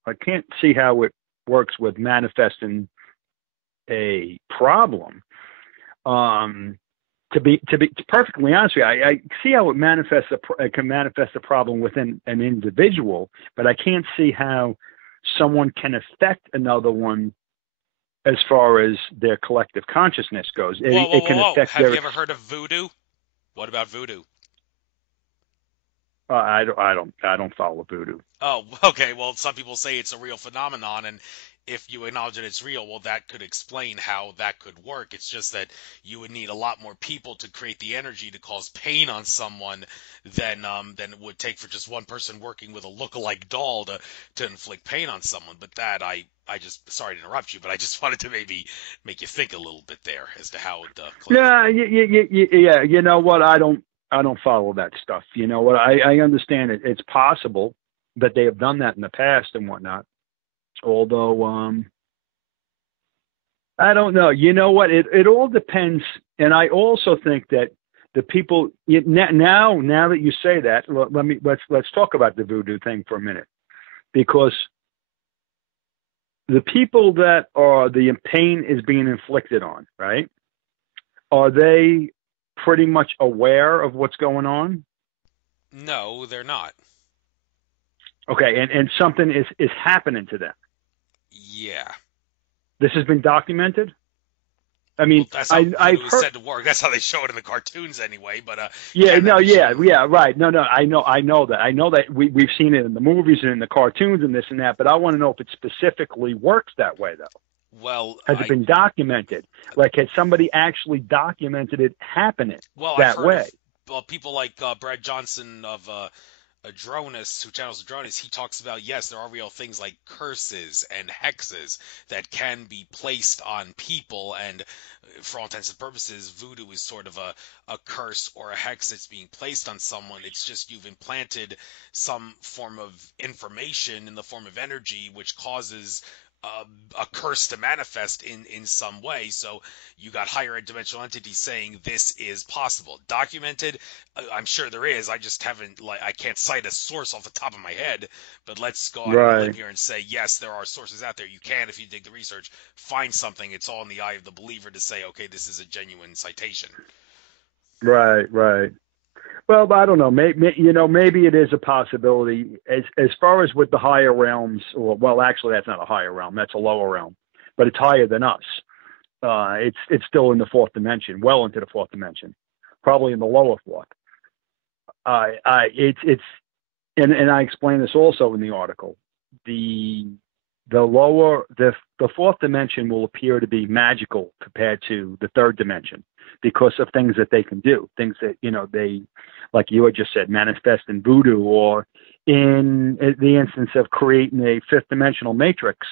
I can't see how it works with manifesting a problem. To be perfectly honest with you, I see how it can manifest a problem within an individual, but I can't see how someone can affect another one as far as their collective consciousness goes. It can affect Have you ever heard of voodoo? What about voodoo? I don't follow voodoo. Oh, okay. Well, some people say it's a real phenomenon, and if you acknowledge that it's real, well, that could explain how that could work. It's just that you would need a lot more people to create the energy to cause pain on someone than it would take for just one person working with a look-alike doll to inflict pain on someone. But that I just, sorry to interrupt you, but I just wanted to maybe make you think a little bit there as to how the yeah. You know what? I don't follow that stuff. You know what? I understand it. It's possible that they have done that in the past and whatnot. Although, I don't know. You know what? It all depends. And I also think that the people now that you say that, let's talk about the voodoo thing for a minute, because the people that are the pain is being inflicted on, right? Are they pretty much aware of what's going on? No, they're not. Okay, and something is happening to them. Yeah. This has been documented. I Well, mean, that's how I've voodoo is heard. said to work. That's how they show it in the cartoons anyway. But Yeah, can that no, be yeah, shown? yeah, right. No, no, I know that. I know that we've seen it in the movies and in the cartoons and this and that. But I want to know if it specifically works that way, though. Well, Has it been documented? Like, has somebody actually documented it happening I've that heard way? of people like Brad Johnson of Adronis, who channels Adronis. He talks about, yes, there are real things like curses and hexes that can be placed on people, and for all intents and purposes, voodoo is sort of a curse or a hex that's being placed on someone. It's just you've implanted some form of information in the form of energy, which causes a curse to manifest in some way. So you got higher dimensional entities saying this is possible. Documented, I'm sure there is. I just haven't, I can't cite a source off the top of my head, but let's go out on a limb Right, here and say, yes, there are sources out there. You can, if you dig the research, find something. It's all in the eye of the believer to say, okay, this is a genuine citation. right, right. Well, I don't know. Maybe it is a possibility. As far as with the higher realms, or well, actually, that's not a higher realm. That's a lower realm, but it's higher than us. It's still in the fourth dimension, well into the fourth dimension, probably in the lower fourth. It's and I explain this also in the article. The the fourth dimension will appear to be magical compared to the third dimension because of things that they can do, things that they, like you had just said, manifest in voodoo, or in the instance of creating a fifth dimensional matrix,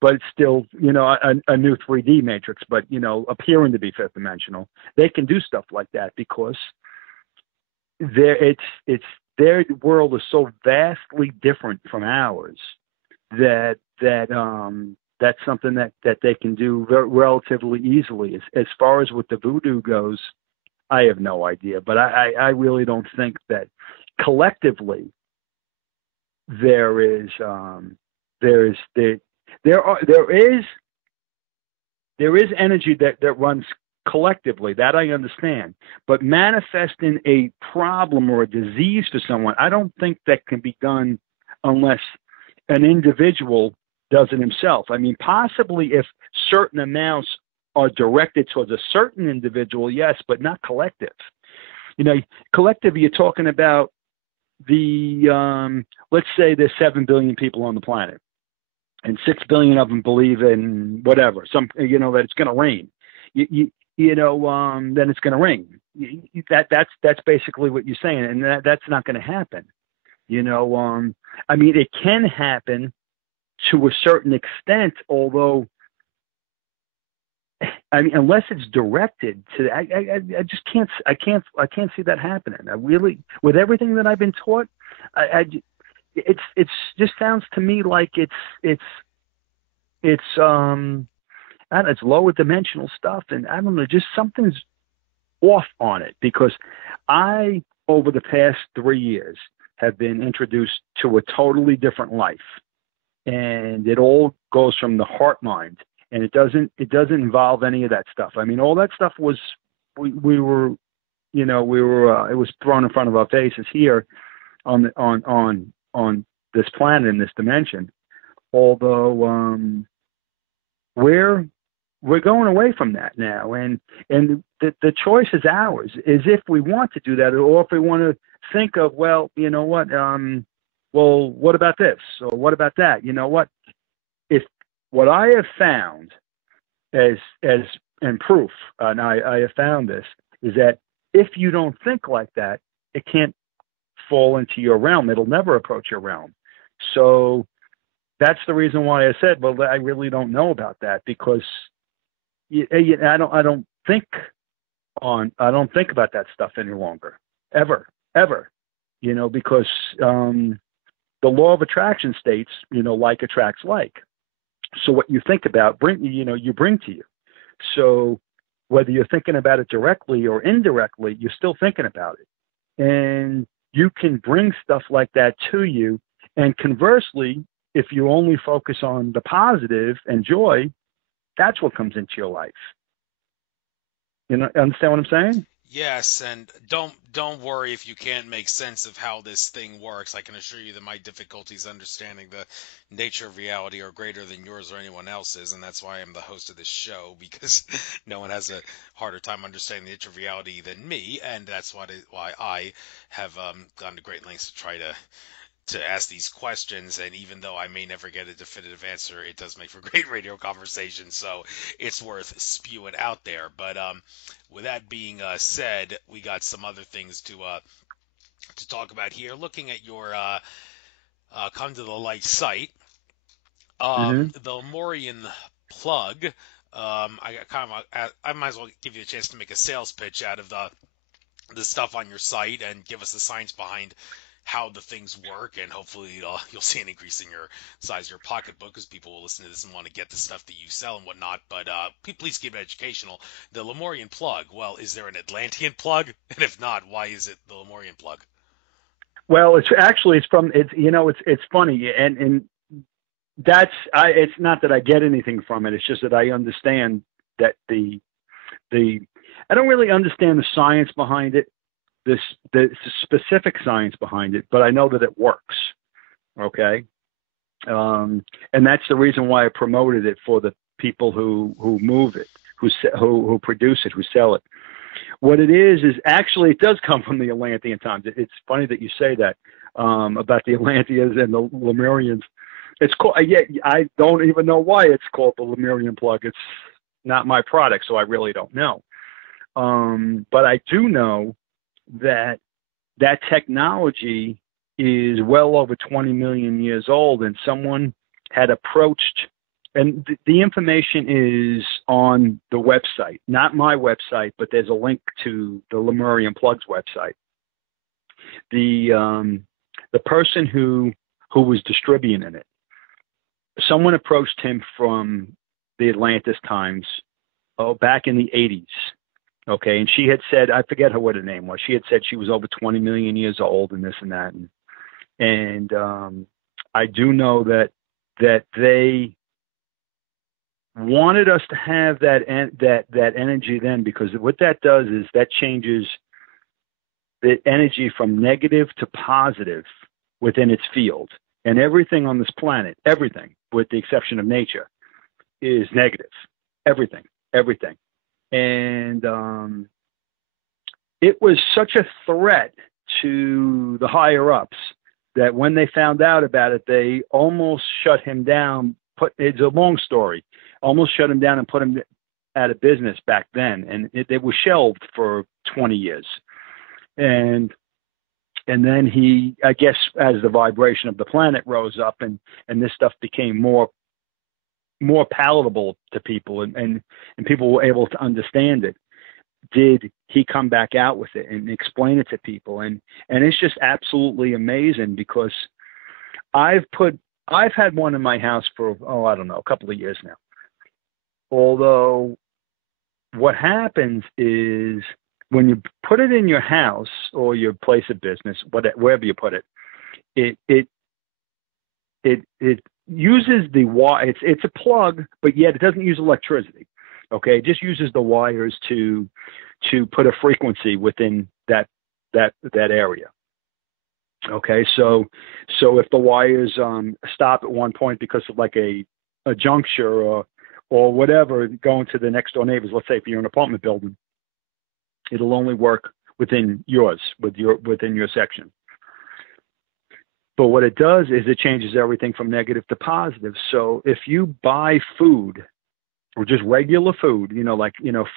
but it's still a new 3D matrix, but appearing to be fifth dimensional. They can do stuff like that because it's their world is so vastly different from ours that's something that they can do relatively easily. As far as what the voodoo goes, I have no idea, but I really don't think that collectively there is energy that runs collectively, that I understand, but manifesting a problem or a disease for someone, I don't think that can be done unless an individual does it himself. I mean, possibly if certain amounts are directed towards a certain individual, yes, but not collective. Collective, you're talking about let's say there's 7 billion people on the planet, and 6 billion of them believe in whatever, that it's going to rain. Then it's going to rain. That's basically what you're saying, and that's not going to happen. I mean, it can happen to a certain extent, although, I mean, unless it's directed to, I just can't, I can't see that happening. I really, with everything that I've been taught, it's just sounds to me like it's lower dimensional stuff, and I don't know, just something's off on it, because I, over the past 3 years, have been introduced to a totally different life, and it all goes from the heart mind, and it doesn't involve any of that stuff. I mean, all that stuff was we were it was thrown in front of our faces here on this planet, in this dimension. Although we're going away from that now, and the choice is ours, is if we want to do that, or if we want to think of, well, you know what, well, what about this, or what about that? You know what? If what I have found as and proof, and I have found this, is that if you don't think like that, it can't fall into your realm. It'll never approach your realm. So that's the reason why I said, well, I really don't know about that, because I don't think about that stuff any longer, ever, because the law of attraction states, like attracts like. So what you think about, you bring to you. So whether you're thinking about it directly or indirectly, you're still thinking about it. And you can bring stuff like that to you. And conversely, if you only focus on the positive and joy, that's what comes into your life. You know, understand what I'm saying? Yes, and don't worry if you can't make sense of how this thing works. I can assure you that my difficulties understanding the nature of reality are greater than yours or anyone else's, and that's why I'm the host of this show, because no one has a harder time understanding the nature of reality than me, and that's why I have gone to great lengths to try to ask these questions. And even though I may never get a definitive answer, it does make for great radio conversation, so it's worth spewing out there. But with that being said, we got some other things to talk about here. Looking at your Come to the Light site, Mm-hmm. the Lemurian plug. I might as well give you a chance to make a sales pitch out of the stuff on your site and give us the science behind how the things work, and hopefully you'll see an increase in your size of your pocketbook, because people will listen to this and want to get the stuff that you sell and whatnot. But please keep it educational. The Lemurian plug. Well, is there an Atlantean plug? And if not, why is it the Lemurian plug? Well, it's funny, and it's not that I get anything from it. It's just that I understand that I don't really understand the science behind it, the specific science behind it, but I know that it works. Okay. And that's the reason why I promoted it for the people who move it, who produce it, who sell it. What it is actually, it does come from the Atlantean times. It's funny that you say that, about the Atlanteans and the Lemurians. It's called, I don't even know why it's called the Lemurian plug. It's not my product, so I really don't know. But I do know that technology is well over 20 million years old, and someone had approached, and the information is on the website, not my website, but there's a link to the Lemurian Plug's website. The person who was distributing it, someone approached him from the Atlantis times, back in the 80s. Okay, and she had said, I forget what her name was. She had said she was over 20 million years old and this and that. And I do know that they wanted us to have that energy then, because what that does is that changes the energy from negative to positive within its field. And everything on this planet, everything, with the exception of nature, is negative. Everything. And it was such a threat to the higher ups that when they found out about it, they almost shut him down. It's a long story. Almost shut him down and put him out of business back then. And it was shelved for 20 years. And then he, I guess, as the vibration of the planet rose up and this stuff became more palatable to people, and people were able to understand it, did he come back out with it and explain it to people? And it's just absolutely amazing, because I've had one in my house for, I don't know, a couple of years now. Although what happens is when you put it in your house or your place of business, wherever you put it, it uses the wire. It's a plug, but yet it doesn't use electricity. Okay, it just uses the wires to put a frequency within that area. Okay, so if the wires stop at one point because of like a juncture or whatever, going to the next door neighbors, let's say if you're in an apartment building, it'll only work within within your section. But what it does is it changes everything from negative to positive. So if you buy food, or just regular food,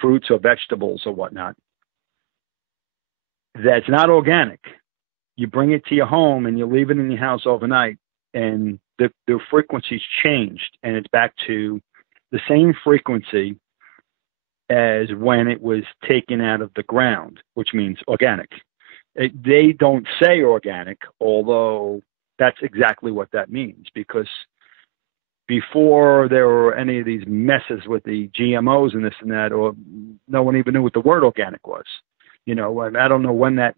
fruits or vegetables or whatnot, that's not organic, you bring it to your home and you leave it in your house overnight, and the frequency's changed, and it's back to the same frequency as when it was taken out of the ground, which means organic. They don't say organic, although that's exactly what that means, because before there were any of these messes with the GMOs and this and that, or no one even knew what the word organic was. You know, I don't know when that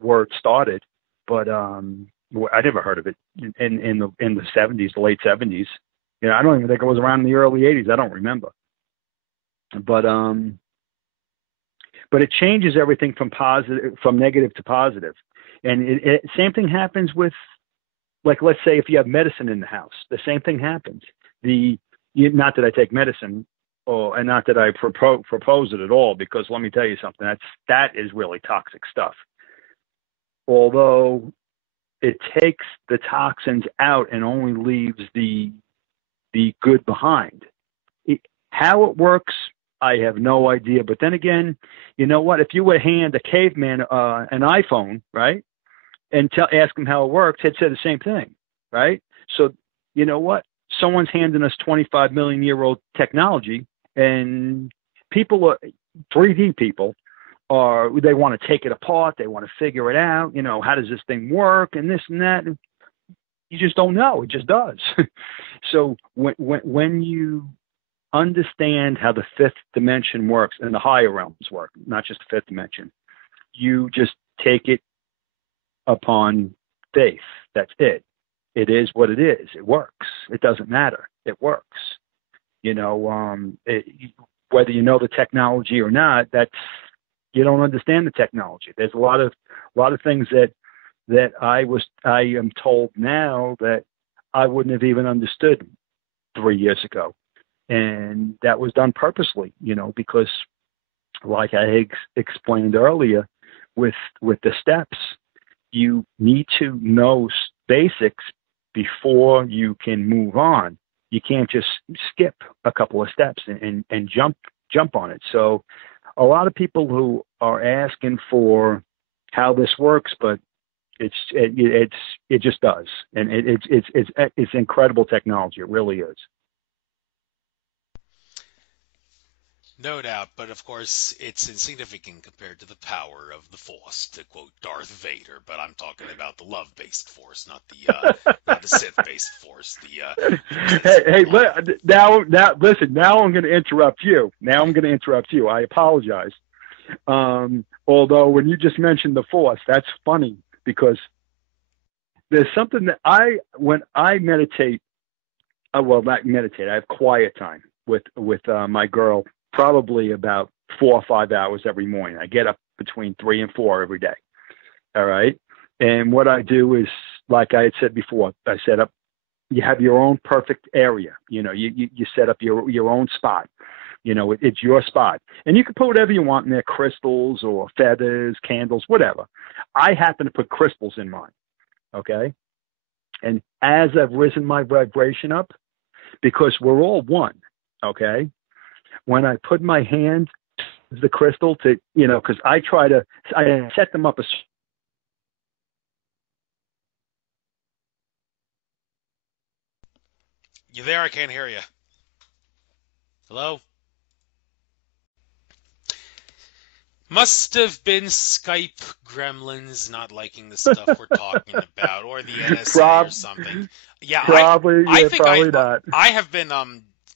word started, but I never heard of it in the 70s, the late 70s. You know, I don't even think it was around in the early 80s. I don't remember. But it changes everything from negative to positive. And same thing happens with, like, let's say if you have medicine in the house, the same thing happens. Not that I take medicine, and not that I propose it at all, because let me tell you something, that is really toxic stuff. Although it takes the toxins out and only leaves the good behind. How it works, I have no idea. But then again, you know what? If you would hand a caveman an iPhone, right, and ask him how it works, he'd say the same thing, right? So, you know what? Someone's handing us 25 million year old technology, and 3D people they want to take it apart. They want to figure it out. You know, how does this thing work and this and that? And you just don't know. It just does. So when you understand how the fifth dimension works and the higher realms work, not just the fifth dimension, you just take it upon faith. That's it. It is what it is. It works. It doesn't matter. It works. You know, whether you know the technology or not, you don't understand the technology. There's a lot of things that I am told now that I wouldn't have even understood 3 years ago. And that was done purposely, you know, because like I explained earlier with the steps, you need to know basics before you can move on. You can't just skip a couple of steps and jump on it. So a lot of people who are asking for how this works, but it just does. And it's incredible technology. It really is. No doubt, but of course it's insignificant compared to the power of the Force, to quote Darth Vader. But I'm talking about the love-based Force, not the Sith-based Force. Hey, now listen. Now I'm going to interrupt you. I apologize. Although when you just mentioned the Force, that's funny because there's something that when I meditate, not meditate. I have quiet time with my girl. Probably about 4 or 5 hours every morning. I get up between 3 and 4 every day. All right. And what I do is, like I had said before, I set up, you have your own perfect area. You know, you set up your own spot. You know, it's your spot. And you can put whatever you want in there, crystals or feathers, candles, whatever. I happen to put crystals in mine. Okay. And as I've risen my vibration up, because we're all one. Okay. When I put my hand to the crystal to, you know, because I set them up You there? I can't hear you. Hello? Must have been Skype gremlins not liking the stuff we're talking about, or the NSA or something. Yeah, probably not. I have been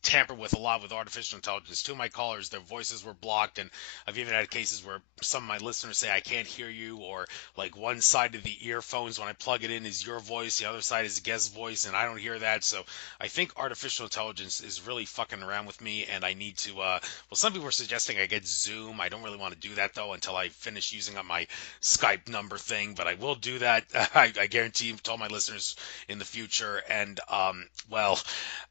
tampered with a lot with artificial intelligence. Two of my callers, their voices were blocked, and I've even had cases where some of my listeners say I can't hear you, or like one side of the earphones when I plug it in is your voice, the other side is a guest voice, and I don't hear that. So I think artificial intelligence is really fucking around with me, and I need to well, some people are suggesting I get Zoom. I don't really want to do that though until I finish using up my Skype number thing, but I will do that. I guarantee to all my listeners in the future. And well,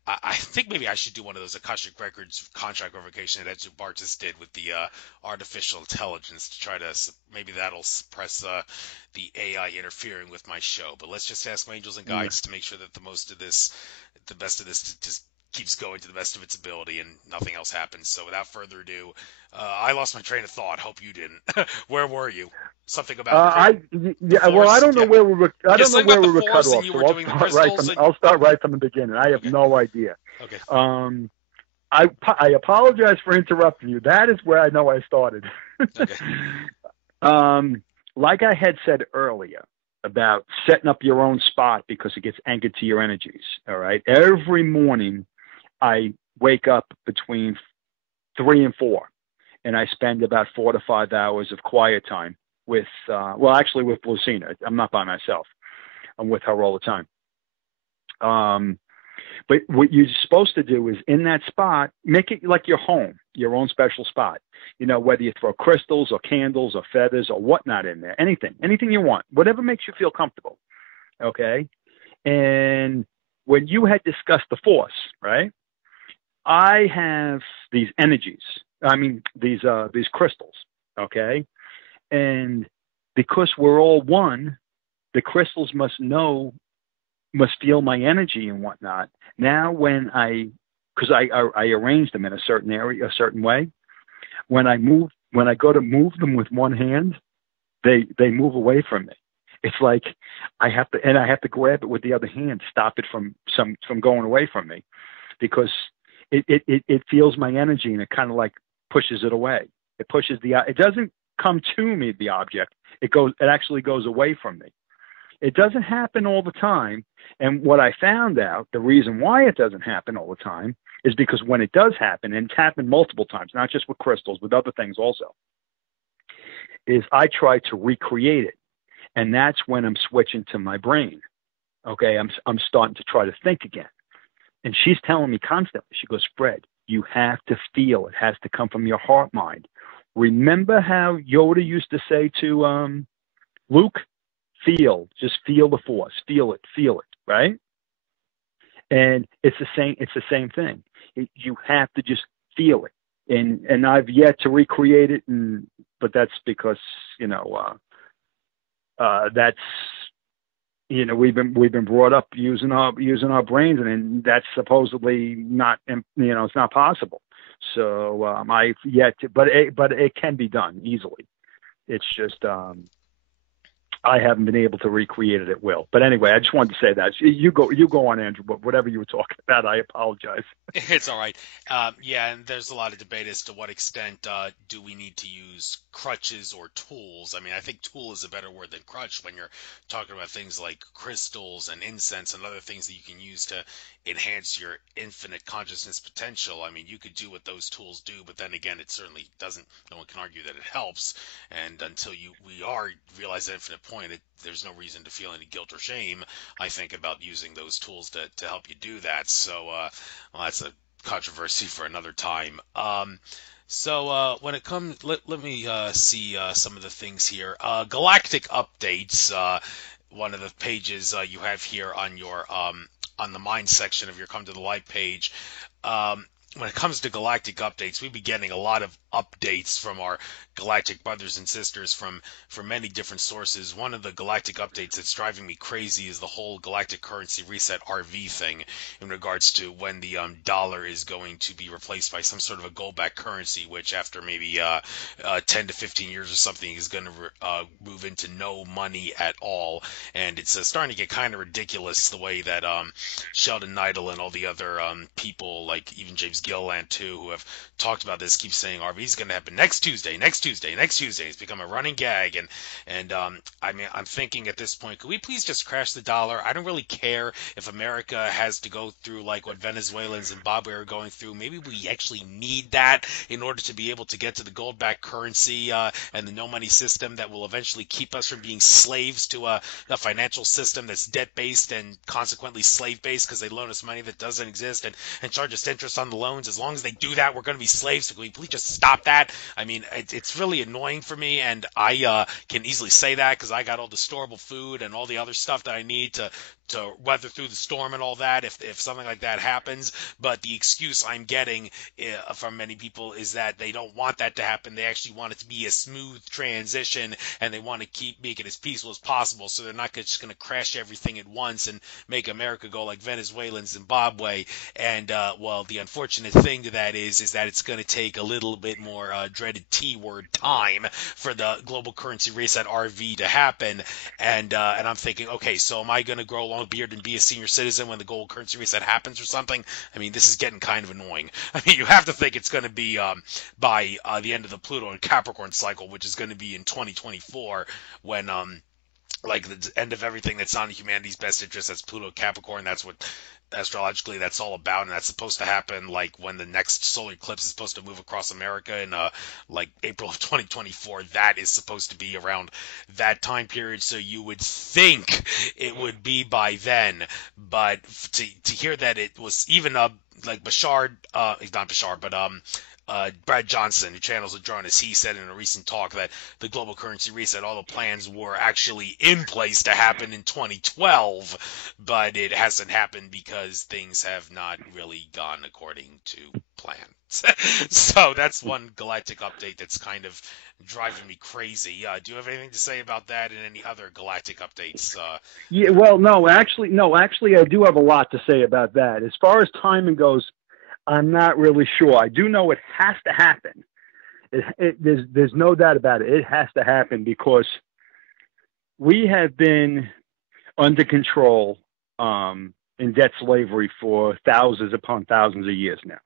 I think maybe I should do one of those Akashic Records contract revocation that Bartis did with the artificial intelligence to try to, maybe that'll suppress the AI interfering with my show. But let's just ask my angels and guides to make sure that the best of this just keeps going to the best of its ability and nothing else happens. So without further ado, I lost my train of thought. Hope you didn't. Where were you? Something about I don't know where we were. I don't know where we were cut off. So I'll start right from the beginning. I have no idea. Okay. I apologize for interrupting you. That is where I know I started. Okay. Like I had said earlier, about setting up your own spot because it gets anchored to your energies. All right. Every morning I wake up between 3 and 4, and I spend about 4 to 5 hours of quiet time with, actually with Lucina. I'm not by myself. I'm with her all the time. But what you're supposed to do is in that spot, make it like your home, your own special spot. Whether you throw crystals or candles or feathers or whatnot in there, anything you want, whatever makes you feel comfortable. Okay. And when you had discussed the force, right? I have these energies. I mean, these crystals. Okay. And because we're all one, the crystals must feel my energy and whatnot. Now, because I arrange them in a certain area, a certain way, when I go to move them with one hand, they move away from me. It's like I have to grab it with the other hand, stop it from going away from me, because it feels my energy and it kind of like pushes it away. It doesn't come to me, the object. It actually goes away from me. It doesn't happen all the time. And what I found out, the reason why it doesn't happen all the time is because when it does happen, and it's happened multiple times, not just with crystals, with other things also, is I try to recreate it. And that's when I'm switching to my brain. Okay, I'm starting to try to think again. And she's telling me constantly, she goes, Fred, you have to feel. It has to come from your heart mind. Remember how Yoda used to say to Luke, just feel the force, feel it, right? And it's the same thing. You have to just feel it. And I've yet to recreate it, but that's because that's we've been brought up using our brains, and that's supposedly not it's not possible. So I've yet to, but it can be done easily. It's just I haven't been able to recreate it at will. But anyway, I just wanted to say that. You go on, Andrew. But whatever you were talking about, I apologize. It's all right. Yeah, and there's a lot of debate as to what extent do we need to use crutches or tools. I mean, I think tool is a better word than crutch when you're talking about things like crystals and incense and other things that you can use to enhance your infinite consciousness potential. I mean, you could do what those tools do, but then again, it certainly doesn't. No one can argue that it helps. And until we realize that infinite point, there's no reason to feel any guilt or shame, I think, about using those tools to help you do that. So, well, that's a controversy for another time. So when it comes, let me see some of the things here. Galactic Updates, one of the pages you have here on your on the mind section of your Come to the Light page. When it comes to Galactic Updates, we've been getting a lot of updates from our galactic brothers and sisters from many different sources. One of the Galactic Updates that's driving me crazy is the whole Galactic Currency Reset RV thing in regards to when the dollar is going to be replaced by some sort of a gold-backed currency, which after maybe 10 to 15 years or something is going to move into no money at all. And it's starting to get kind of ridiculous the way that Sheldon Neidl and all the other people, like even James Gilliland too, who have talked about this, keep saying RV is going to happen next Tuesday. It's become a running gag, and I mean, I'm thinking at this point, could we please just crash the dollar? I don't really care if America has to go through like what Venezuela and Zimbabwe are going through. Maybe we actually need that in order to be able to get to the gold-backed currency and the no-money system that will eventually keep us from being slaves to a financial system that's debt-based and consequently slave-based because they loan us money that doesn't exist and charge us interest on the loans. As long as they do that, we're going to be slaves. So can we please just stop that? I mean, it's really annoying for me, and I can easily say that because I got all the storable food and all the other stuff that I need to weather through the storm and all that if something like that happens. But the excuse I'm getting from many people is that they don't want that to happen. They actually want it to be a smooth transition, and they want to make it as peaceful as possible. So they're not just going to crash everything at once and make America go like Venezuela and Zimbabwe. And well, the unfortunate thing to that is that it's going to take a little bit more dreaded T word time for the global currency reset RV to happen. And I'm thinking, okay, so am I going to grow a long beard and be a senior citizen when the gold currency reset happens or something? I mean, this is getting kind of annoying. I mean, you have to think it's going to be by the end of the Pluto and Capricorn cycle, which is going to be in 2024 when like the end of everything that's not in humanity's best interest. That's Pluto Capricorn. That's what astrologically that's all about, and that's supposed to happen like when the next solar eclipse is supposed to move across America in like April of 2024. That is supposed to be around that time period, so you would think it would be by then. But to hear that it was even like Bashar, not Bashar, but Brad Johnson, who channels the Jonas, he said in a recent talk that the global currency reset, all the plans were actually in place to happen in 2012, but it hasn't happened because things have not really gone according to plan. So that's one galactic update that's kind of driving me crazy. Do you have anything to say about that and any other galactic updates? Yeah, well, no, actually, I do have a lot to say about that. As far as timing goes, I'm not really sure. I do know it has to happen. There's no doubt about it. It has to happen because we have been under control in debt slavery for thousands upon thousands of years now.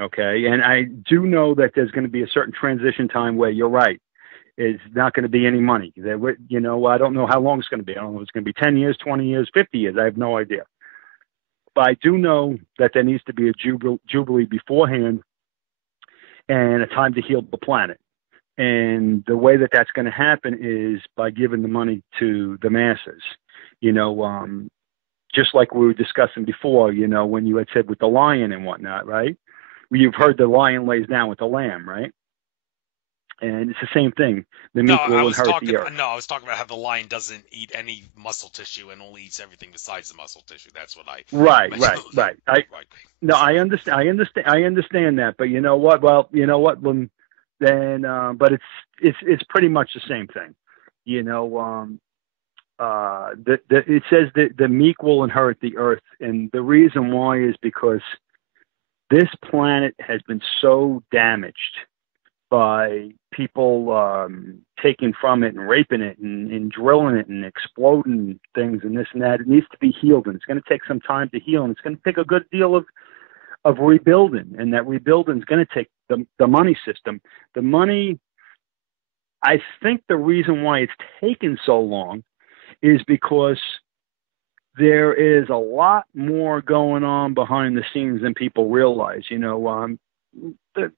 Okay, and I do know that there's going to be a certain transition time where you're right. It's not going to be any money. I don't know how long it's going to be. I don't know if it's going to be 10 years, 20 years, 50 years. I have no idea. But I do know that there needs to be a jubilee beforehand and a time to heal the planet. And the way that that's going to happen is by giving the money to the masses. Just like we were discussing before, when you had said with the lion and whatnot, right? You've heard the lion lays down with the lamb, right? And it's the same thing. The meek will inherit the earth. No, I was talking about how the lion doesn't eat any muscle tissue and only eats everything besides the muscle tissue. That's what I right. No, I understand that, but you know what? Well, you know what? But it's pretty much the same thing. It says that the meek will inherit the earth, and the reason why is because this planet has been so damaged by people taking from it and raping it and drilling it and exploding things and this and that. It needs to be healed, and it's going to take some time to heal, and it's going to take a good deal of rebuilding, and that rebuilding is going to take the money system. The money, I think the reason why it's taken so long is because there is a lot more going on behind the scenes than people realize.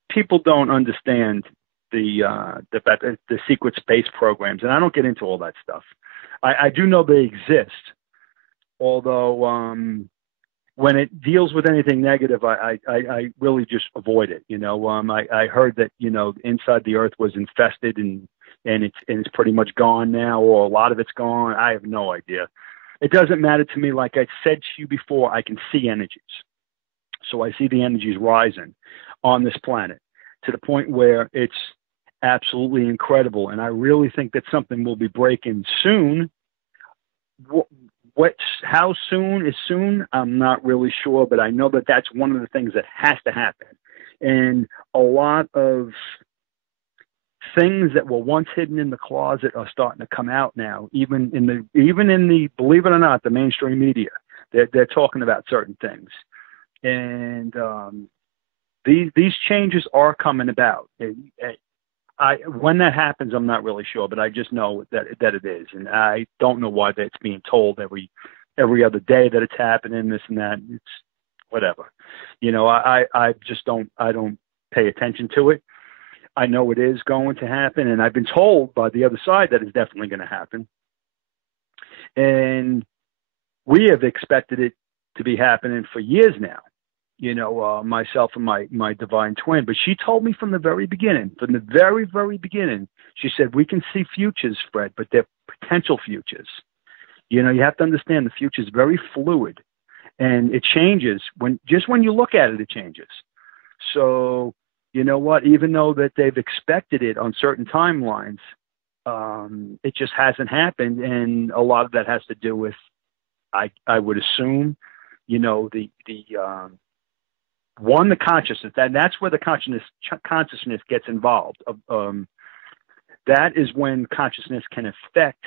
People don't understand the secret space programs, and I don't get into all that stuff. I do know they exist, although when it deals with anything negative, I really just avoid it. I heard that inside the Earth was infested and it's pretty much gone now, or a lot of it's gone. I have no idea. It doesn't matter to me. Like I said to you before, I can see energies. So I see the energies rising on this planet to the point where it's absolutely incredible. And I really think that something will be breaking soon. How soon is soon? I'm not really sure, but I know that that's one of the things that has to happen. And a lot of things that were once hidden in the closet are starting to come out now, even in the believe it or not, the mainstream media. They're talking about certain things. And these changes are coming about. When that happens, I'm not really sure, but I just know that it is, and I don't know why that's being told every other day that it's happening, this and that. It's whatever, I just don't pay attention to it. I know it is going to happen, and I've been told by the other side that it's definitely going to happen, and we have expected it to be happening for years now. Myself and my divine twin. But she told me from the very beginning, she said, we can see futures, Fred, but they're potential futures. You have to understand the future is very fluid, and it changes when you look at it, it changes. So, you know what, even though that they've expected it on certain timelines, it just hasn't happened. And a lot of that has to do with, I would assume, the consciousness, that's where the consciousness gets involved. That is when consciousness can affect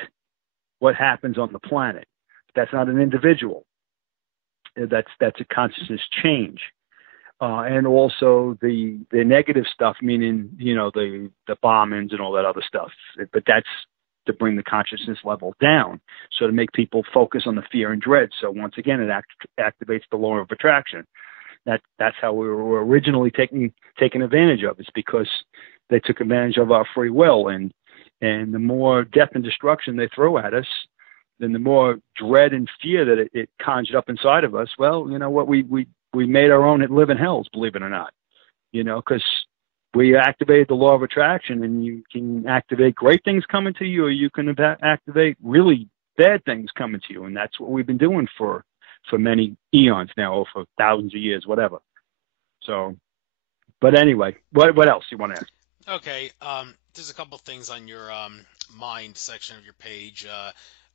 what happens on the planet. That's not an individual. That's a consciousness change. And also the negative stuff, meaning, the bombings and all that other stuff. But that's to bring the consciousness level down, so to make people focus on the fear and dread. So once again, it activates the law of attraction. That's how we were originally taken advantage of. It's because they took advantage of our free will, and the more death and destruction they throw at us, then the more dread and fear that it conjured up inside of us. Well, you know what, we made our own living hells, believe it or not, you know, because we activated the law of attraction, and you can activate great things coming to you, or you can activate really bad things coming to you. And that's what we've been doing for many eons now, or for thousands of years, whatever. So, but anyway, what else you want to ask? Okay, there's a couple things on your mind section of your page.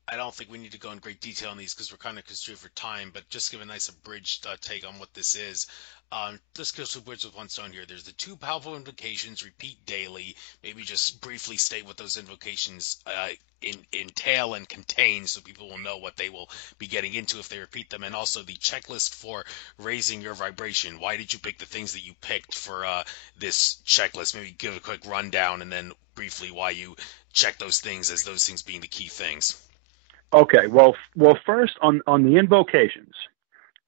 I don't think we need to go in great detail on these because we're kind of constrained for time, but just give a nice abridged take on what this is. Let's go two birds with one stone here. There's the two powerful invocations, repeat daily. Maybe just briefly state what those invocations entail and contain, so people will know what they will be getting into if they repeat them. And also the checklist for raising your vibration. Why did you pick the things that you picked for this checklist? Maybe give a quick rundown, and then briefly why you check those things, as those things being the key things. Okay, well, first on the invocations,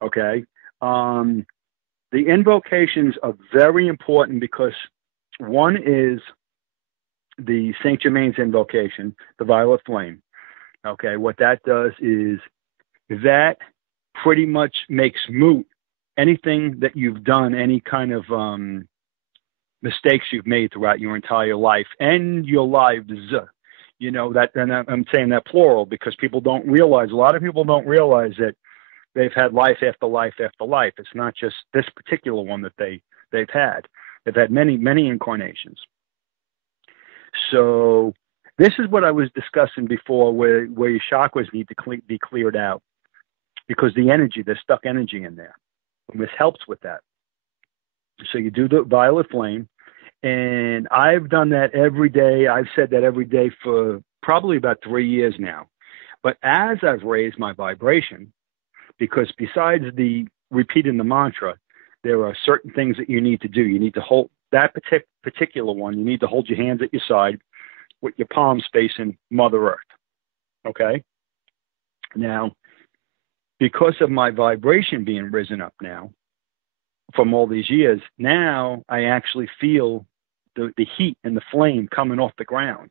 okay, the invocations are very important because one is the Saint Germain's invocation, the Violet Flame. Okay, what that does is that pretty much makes moot anything that you've done, any kind of mistakes you've made throughout your entire life and your lives. You know, that, and I'm saying that plural because people don't realize, a lot of people don't realize that they've had life after life after life. It's not just this particular one that they've had. They've had many, many incarnations. So this is what I was discussing before, where your chakras need to be cleared out, because there's stuck energy in there. And this helps with that. So you do the Violet Flame. And I've done that every day. I've said that every day for probably about 3 years now. But as I've raised my vibration, because besides the repeating the mantra, there are certain things that you need to do. You need to hold that particular one. You need to hold your hands at your side with your palms facing Mother Earth. Okay? Now, because of my vibration being risen up now from all these years, now I actually feel the heat and the flame coming off the ground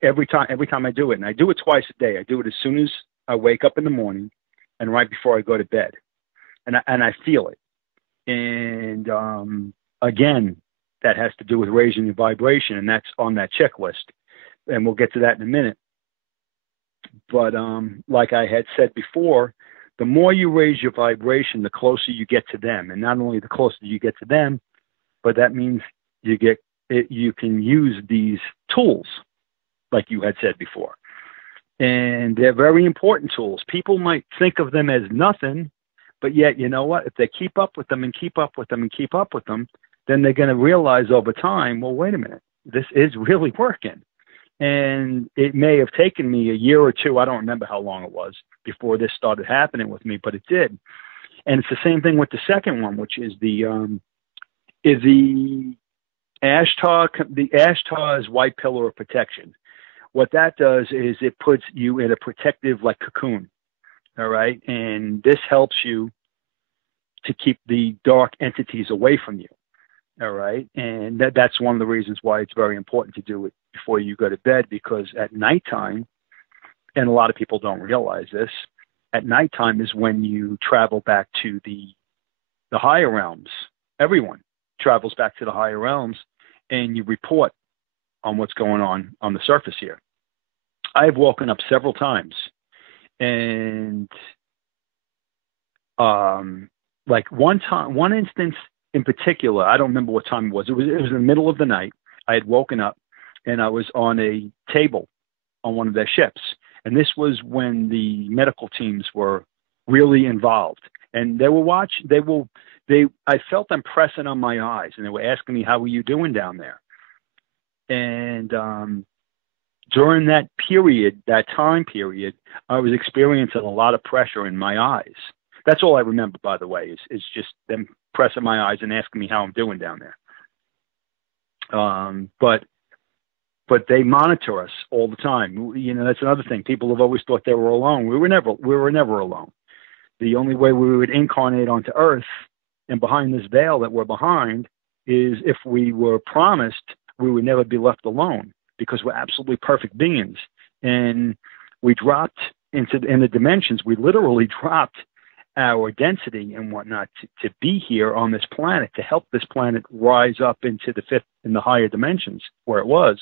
every time I do it. And I do it twice a day. I do it as soon as I wake up in the morning and right before I go to bed. And I feel it. And again, that has to do with raising your vibration, and that's on that checklist. And we'll get to that in a minute. But like I had said before, the more you raise your vibration, the closer you get to them. And not only the closer you get to them, but that means you can use these tools, like you had said before. And they're very important tools. People might think of them as nothing, but yet, you know what? If they keep up with them and keep up with them and keep up with them, then they're going to realize over time, well, wait a minute, this is really working. And it may have taken me a year or two, I don't remember how long it was, before this started happening with me, but it did. And it's the same thing with the second one, which is the Ashtar. The Ashtar is white pillar of protection. What that does is it puts you in a protective, like, cocoon. All right. And this helps you to keep the dark entities away from you. All right. And that's one of the reasons why it's very important to do it before you go to bed, because at nighttime, and a lot of people don't realize this, at nighttime is when you travel back to the higher realms. Everyone travels back to the higher realms, and you report on what's going on the surface here. I've woken up several times, and like one instance in particular, I don't remember what time it was. It was in the middle of the night. I had woken up, and I was on a table on one of their ships. And this was when the medical teams were really involved, and they were watching. I felt them pressing on my eyes, and they were asking me, "How are you doing down there?" And during that time period, I was experiencing a lot of pressure in my eyes. That's all I remember, by the way, is just them pressing my eyes and asking me how I'm doing down there. But but they monitor us all the time. You know, that's another thing. People have always thought they were alone. We were never alone. The only way we would incarnate onto Earth and behind this veil that we're behind is if we were promised we would never be left alone, because we're absolutely perfect beings. And we dropped in the dimensions. We literally dropped our density and whatnot to be here on this planet, to help this planet rise up into the fifth and the higher dimensions where it was.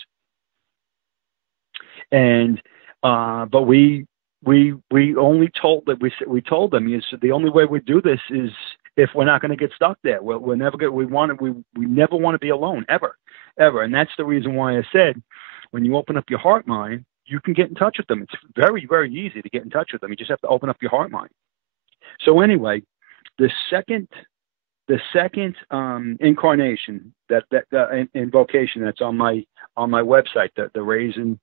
And but we only told that we told them, is the only way we do this is if we're not going to get stuck there. We're never going. We never want to be alone, ever. And that's the reason why I said, when you open up your heart mind, you can get in touch with them. It's very, very easy to get in touch with them. You just have to open up your heart mind. So anyway, the second incarnation, that invocation that's on my website, the raising,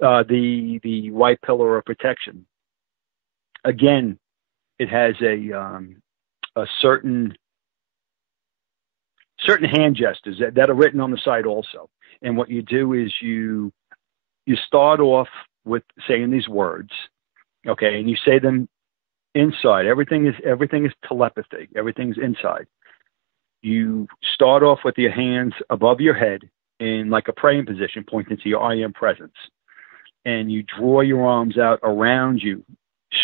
the white pillar of protection. Again, it has a certain hand gestures that are written on the side also. And what you do is you start off with saying these words, okay, and you say them inside. Everything is telepathy. Everything's inside. You start off with your hands above your head in like a praying position, pointing to your I am presence. And you draw your arms out around you,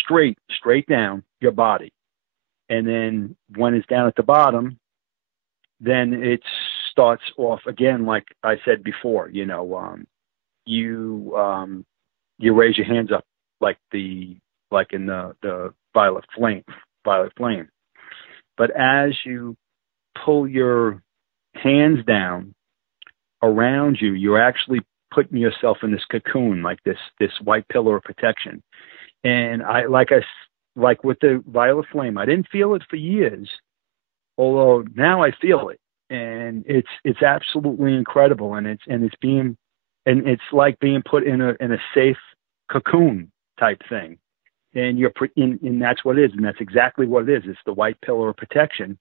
straight down your body. And then when it's down at the bottom, then it starts off again, like I said before, you raise your hands up like in the violet flame. But as you pull your hands down around you, you're actually putting yourself in this cocoon, like this white pillar of protection. And like with the violet flame, I didn't feel it for years, although now I feel it, and it's absolutely incredible. And it's like being put in a safe cocoon type thing. And and that's what it is. And that's exactly what it is. It's the white pillar of protection.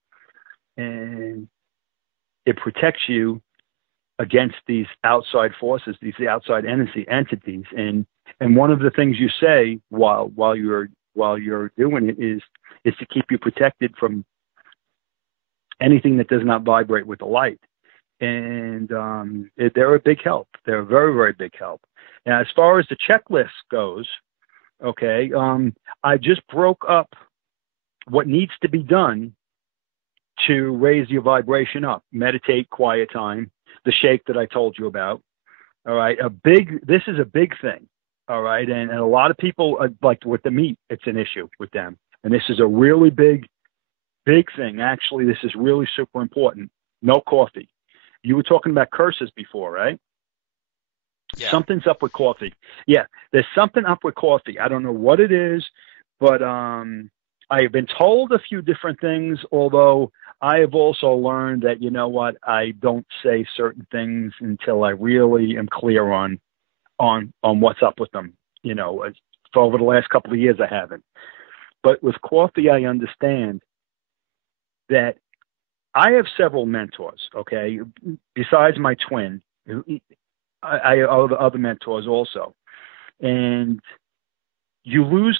And it protects you against these outside forces, these outside entities. And one of the things you say while you're doing it is to keep you protected from anything that does not vibrate with the light. And they're a big help. They're a very, very big help. Now, as far as the checklist goes, okay, I just broke up what needs to be done to raise your vibration up. Meditate, quiet time, the shake that I told you about. All right, this is a big thing. All right, and a lot of people, like with the meat, it's an issue with them. And this is a really big thing. Actually, this is really super important. No coffee. You were talking about curses before, right? Yeah. Something's up with coffee. Yeah, there's something up with coffee. I don't know what it is, but I have been told a few different things, although I have also learned that, you know what, I don't say certain things until I really am clear on what's up with them. For over the last couple of years, I haven't. But with coffee, I understand that I have several mentors, okay, besides my twin. I have other mentors also. And you lose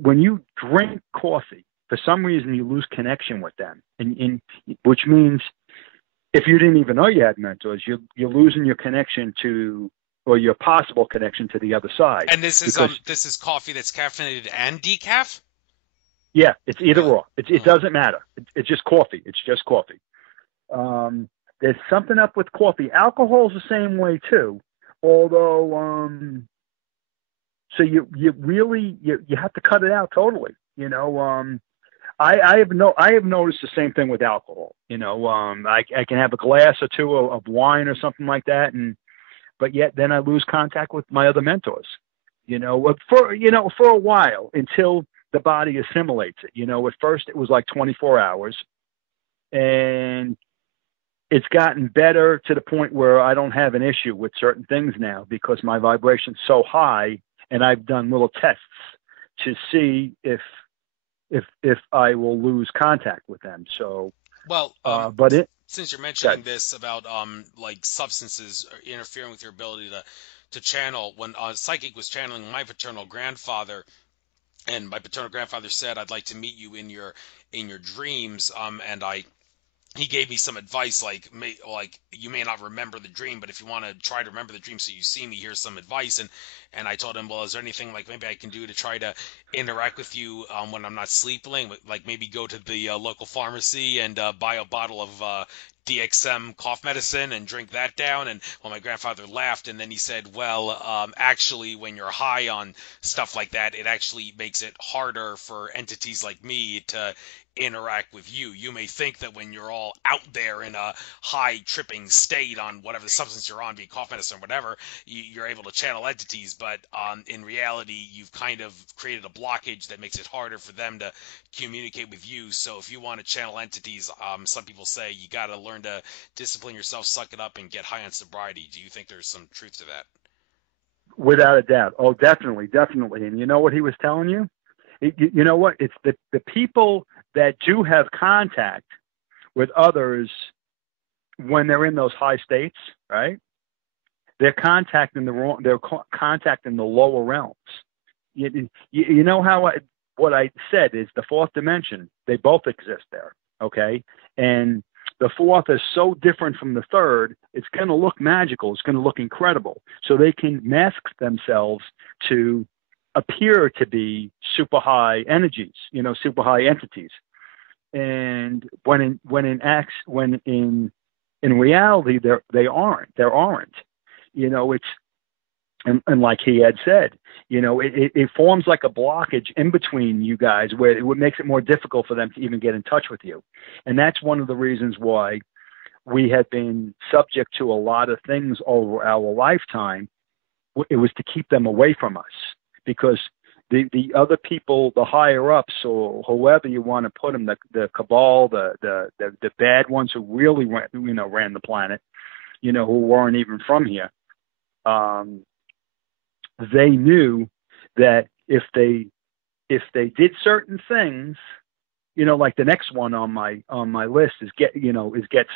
when you drink coffee, for some reason you lose connection with them. And which means if you didn't even know you had mentors, you're losing your connection or your possible connection to the other side. And this is coffee that's caffeinated and decaf? Yeah, it's either or. It doesn't matter. It's just coffee. It's just coffee. There's something up with coffee. Alcohol's the same way too. Although, so you really have to cut it out totally. I have noticed the same thing with alcohol. I can have a glass or two of wine or something like that, but yet then I lose contact with my other mentors. For a while until the body assimilates it. At first it was like 24 hours, and it's gotten better to the point where I don't have an issue with certain things now because my vibration's so high, and I've done little tests to see if I will lose contact with them. So Well, But it since you're good. mentioning this about like substances interfering with your ability to channel, when psychic was channeling my paternal grandfather, and my paternal grandfather said, "I'd like to meet you in your dreams," and I he gave me some advice like you may not remember the dream, but if you want to try to remember the dream so you see me, here's some advice. And I told him, well, is there anything like maybe I can do to try to interact with you when I'm not sleeping, like maybe go to the local pharmacy and buy a bottle of DXM cough medicine and drink that down. And well, my grandfather laughed, and then he said, well, actually when you're high on stuff like that, it actually makes it harder for entities like me to interact with you. You may think that when you're all out there in a high tripping state on whatever the substance you're on, be it cough medicine or whatever, you're able to channel entities, but in reality, you've kind of created a blockage that makes it harder for them to communicate with you. So if you want to channel entities, some people say you got to learn to discipline yourself, suck it up, and get high on sobriety. Do you think there's some truth to that? Without a doubt. Oh, definitely, definitely. And you know what he was telling you? You know what? It's the people that do have contact with others when they're in those high states, right? They're contacting the wrong. They're contacting the lower realms. You know how what I said is the fourth dimension. They both exist there. Okay, and the fourth is so different from the third. It's going to look magical. It's going to look incredible. So they can mask themselves to appear to be super high energies, super high entities. And when in reality they aren't. There aren't. It's and like he had said, it forms like a blockage in between you guys where it makes it more difficult for them to even get in touch with you. And that's one of the reasons why we have been subject to a lot of things over our lifetime. It was to keep them away from us, because the other people, the higher ups, or whoever you want to put them, the cabal, the bad ones who really ran the planet, who weren't even from here, they knew that if they did certain things, like the next one on my list is get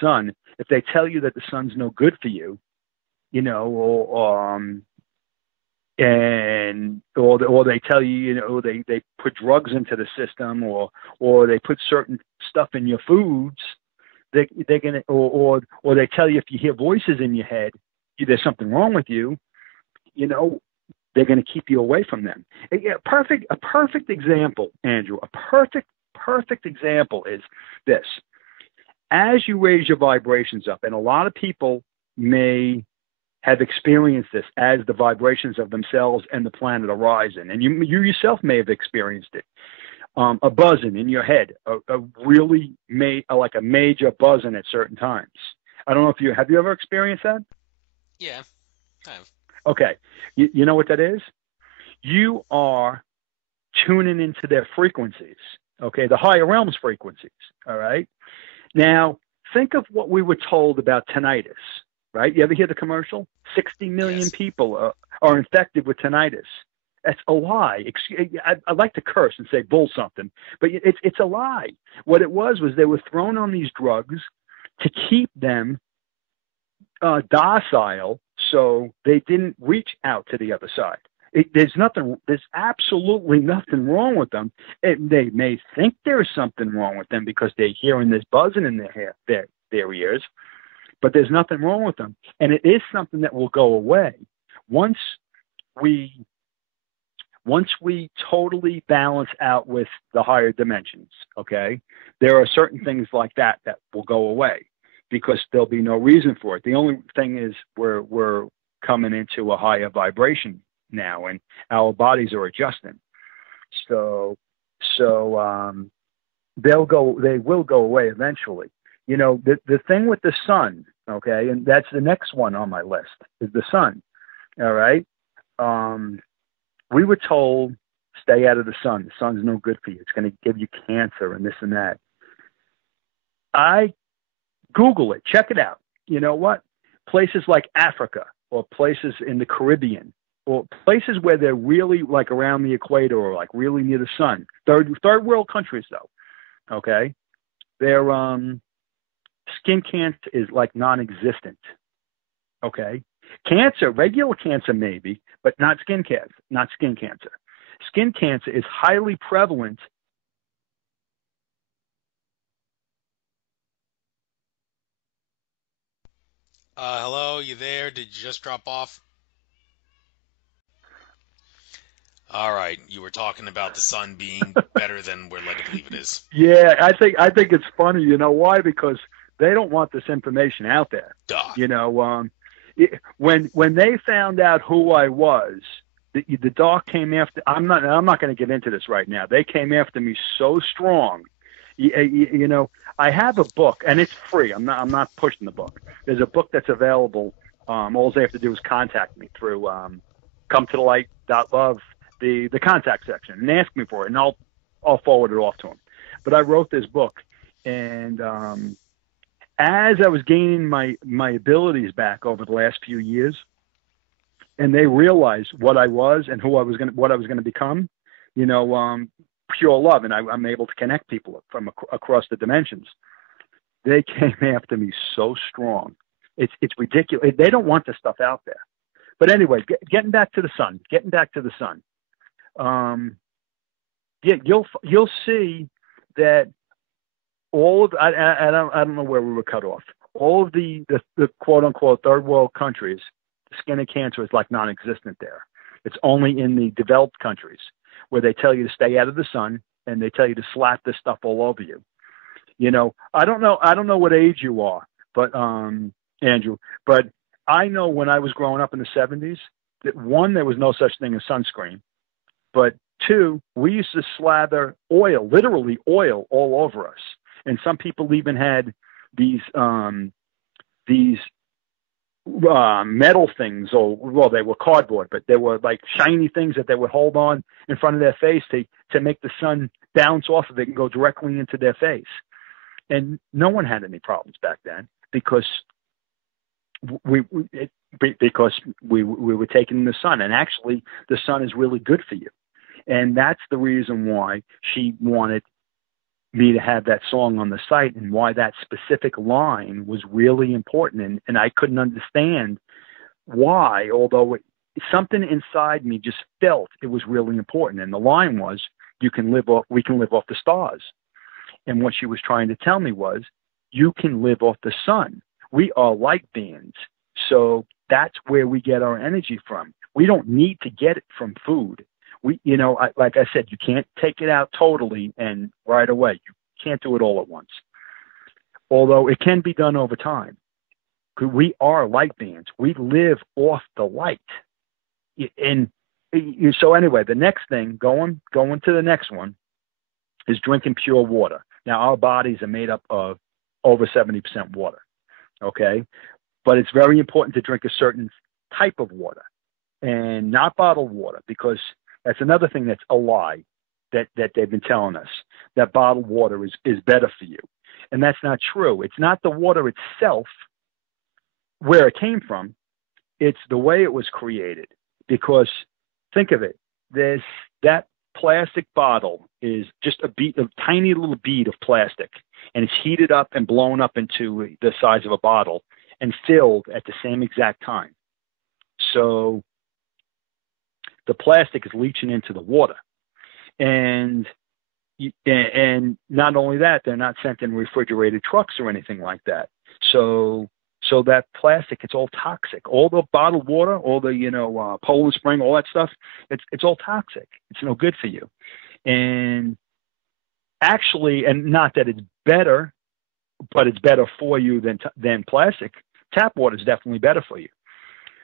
sun. If they tell you that the sun's no good for you, or they tell you, they put drugs into the system, or they put certain stuff in your foods, they're gonna, or they tell you if you hear voices in your head, there's something wrong with you, they're going to keep you away from them. A perfect example, Andrew, a perfect example is this. As you raise your vibrations up, and a lot of people may have experienced this as the vibrations of themselves and the planet are rising, and you yourself may have experienced it. A buzzing in your head, a really like a major buzzing at certain times. I don't know if have you ever experienced that? Yeah, I have. Okay. You know what that is? You are tuning into their frequencies, okay? The higher realms frequencies, all right? Now, think of what we were told about tinnitus, right? You ever hear the commercial? 60 million Yes. people are infected with tinnitus. That's a lie. I like to curse and say bull something, but it's a lie. What it was they were thrown on these drugs to keep them docile, so they didn't reach out to the other side. There's absolutely nothing wrong with them. They may think there's something wrong with them because they're hearing this buzzing in their ears, but there's nothing wrong with them. And it is something that will go away once we totally balance out with the higher dimensions. Okay, there are certain things like that will go away, because there'll be no reason for it. The only thing is we're coming into a higher vibration now, and our bodies are adjusting. So they will go away eventually. The thing with the sun, okay, and that's the next one on my list, is the sun. All right. We were told, stay out of the sun. The sun's no good for you. It's going to give you cancer and this and that. Google it, check it out. You know what? Places like Africa, or places in the Caribbean, or places where they're really like around the equator, or like really near the sun. Third world countries, though. Okay, they're skin cancer is like non-existent. Okay, cancer, regular cancer maybe, but not skin cancer. Not skin cancer. Skin cancer is highly prevalent. Hello, you there? Did you just drop off? All right, you were talking about the sun being better than we're led to believe it is. Yeah, I think it's funny. You know why? Because they don't want this information out there. Duh. You know, when they found out who I was, the doc came after. I'm not going to get into this right now. They came after me so strong. You know, I have a book and it's free. I'm not pushing the book. There's a book that's available. All they have to do is contact me through come to the light.love, the contact section, and ask me for it, and I'll forward it off to them. But I wrote this book, and as I was gaining my abilities back over the last few years, and they realized what I was and what I was going to become, you know, pure love, and I'm able to connect people from across the dimensions. They came after me so strong. It's ridiculous. They don't want this stuff out there. But anyway, getting back to the sun. Yeah, you'll see that all of I don't know where we were cut off. All of the quote unquote third world countries, the skin of cancer is like non-existent there. It's only in the developed countries where they tell you to stay out of the sun and they tell you to slap this stuff all over you. You know, I don't know what age you are, but Andrew, but I know when I was growing up in the 70s that one, there was no such thing as sunscreen, but two, we used to slather oil, literally oil, all over us. And some people even had these metal things, or well, they were cardboard, but they were like shiny things that they would hold on in front of their face to make the sun bounce off of it and go directly into their face. And no one had any problems back then because we were taking the sun, and actually the sun is really good for you. And that's the reason why she wanted me to have that song on the site, and why that specific line was really important. And I couldn't understand why, although something inside me just felt it was really important. And the line was, we can live off the stars. And what she was trying to tell me was, you can live off the sun. We are light beings. So that's where we get our energy from. We don't need to get it from food. Like I said, you can't take it out totally and right away. You can't do it all at once. Although it can be done over time. We are light beings. We live off the light. And so anyway, the next thing, going to the next one, is drinking pure water. Now, our bodies are made up of over 70% water, okay? But it's very important to drink a certain type of water and not bottled water, because that's another thing that's a lie that they've been telling us, that bottled water is better for you. And that's not true. It's not the water itself, where it came from. It's the way it was created. Because think of it, that plastic bottle is just a tiny little bead of plastic, and it's heated up and blown up into the size of a bottle and filled at the same exact time. So the plastic is leaching into the water, and not only that, they're not sent in refrigerated trucks or anything like that. So that plastic, it's all toxic. All the bottled water, all the Poland Spring, all that stuff, it's all toxic. It's no good for you. And actually, and not that it's better, but it's better for you than plastic. Tap water is definitely better for you.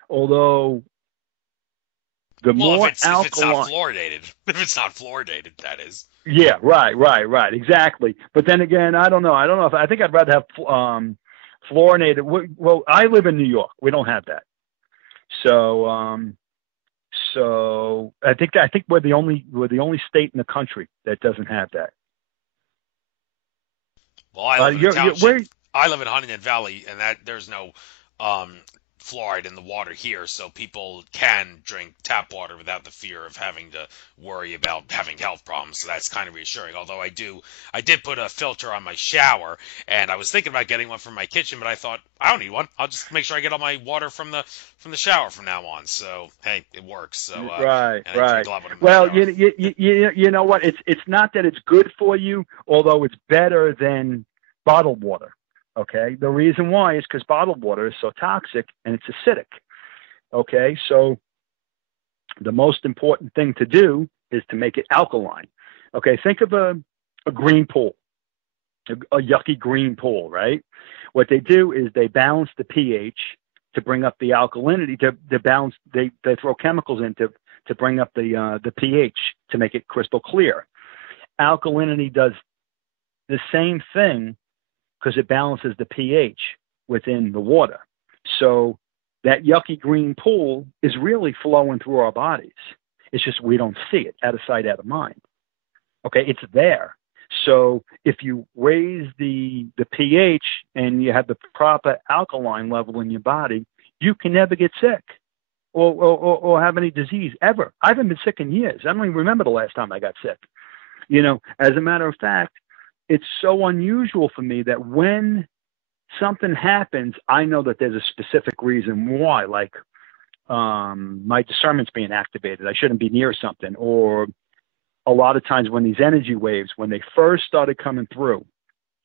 Although if it's not fluoridated, that is. Yeah, right, exactly. But then again, I don't know. I think I'd rather have fluorinated. Well, I live in New York. We don't have that. So I think we're the only state in the country that doesn't have that. Well, I live in a township. I live in Huntington Valley, and that there's no fluoride in the water here, so people can drink tap water without the fear of having to worry about having health problems. So that's kind of reassuring. Although I did put a filter on my shower, and I was thinking about getting one from my kitchen, but I thought I don't need one. I'll just make sure I get all my water from the shower from now on. So hey, it works. So Right, and I drink right. a lot of it in my Well, shower. you know what? It's not that it's good for you, although it's better than bottled water. Okay. The reason why is because bottled water is so toxic and it's acidic. Okay. So the most important thing to do is to make it alkaline. Okay. Think of a green pool, a yucky green pool, right? What they do is they balance the pH to bring up the alkalinity, to balance, they throw chemicals in to bring up the pH to make it crystal clear. Alkalinity does the same thing because it balances the pH within the water. So that yucky green pool is really flowing through our bodies. It's just we don't see it, out of sight, out of mind. Okay, it's there. So if you raise the pH and you have the proper alkaline level in your body, you can never get sick or have any disease ever. I haven't been sick in years. I don't even remember the last time I got sick. You know, as a matter of fact, it's so unusual for me that when something happens, I know that there's a specific reason why, like my discernment's being activated. I shouldn't be near something. Or a lot of times when these energy waves, when they first started coming through,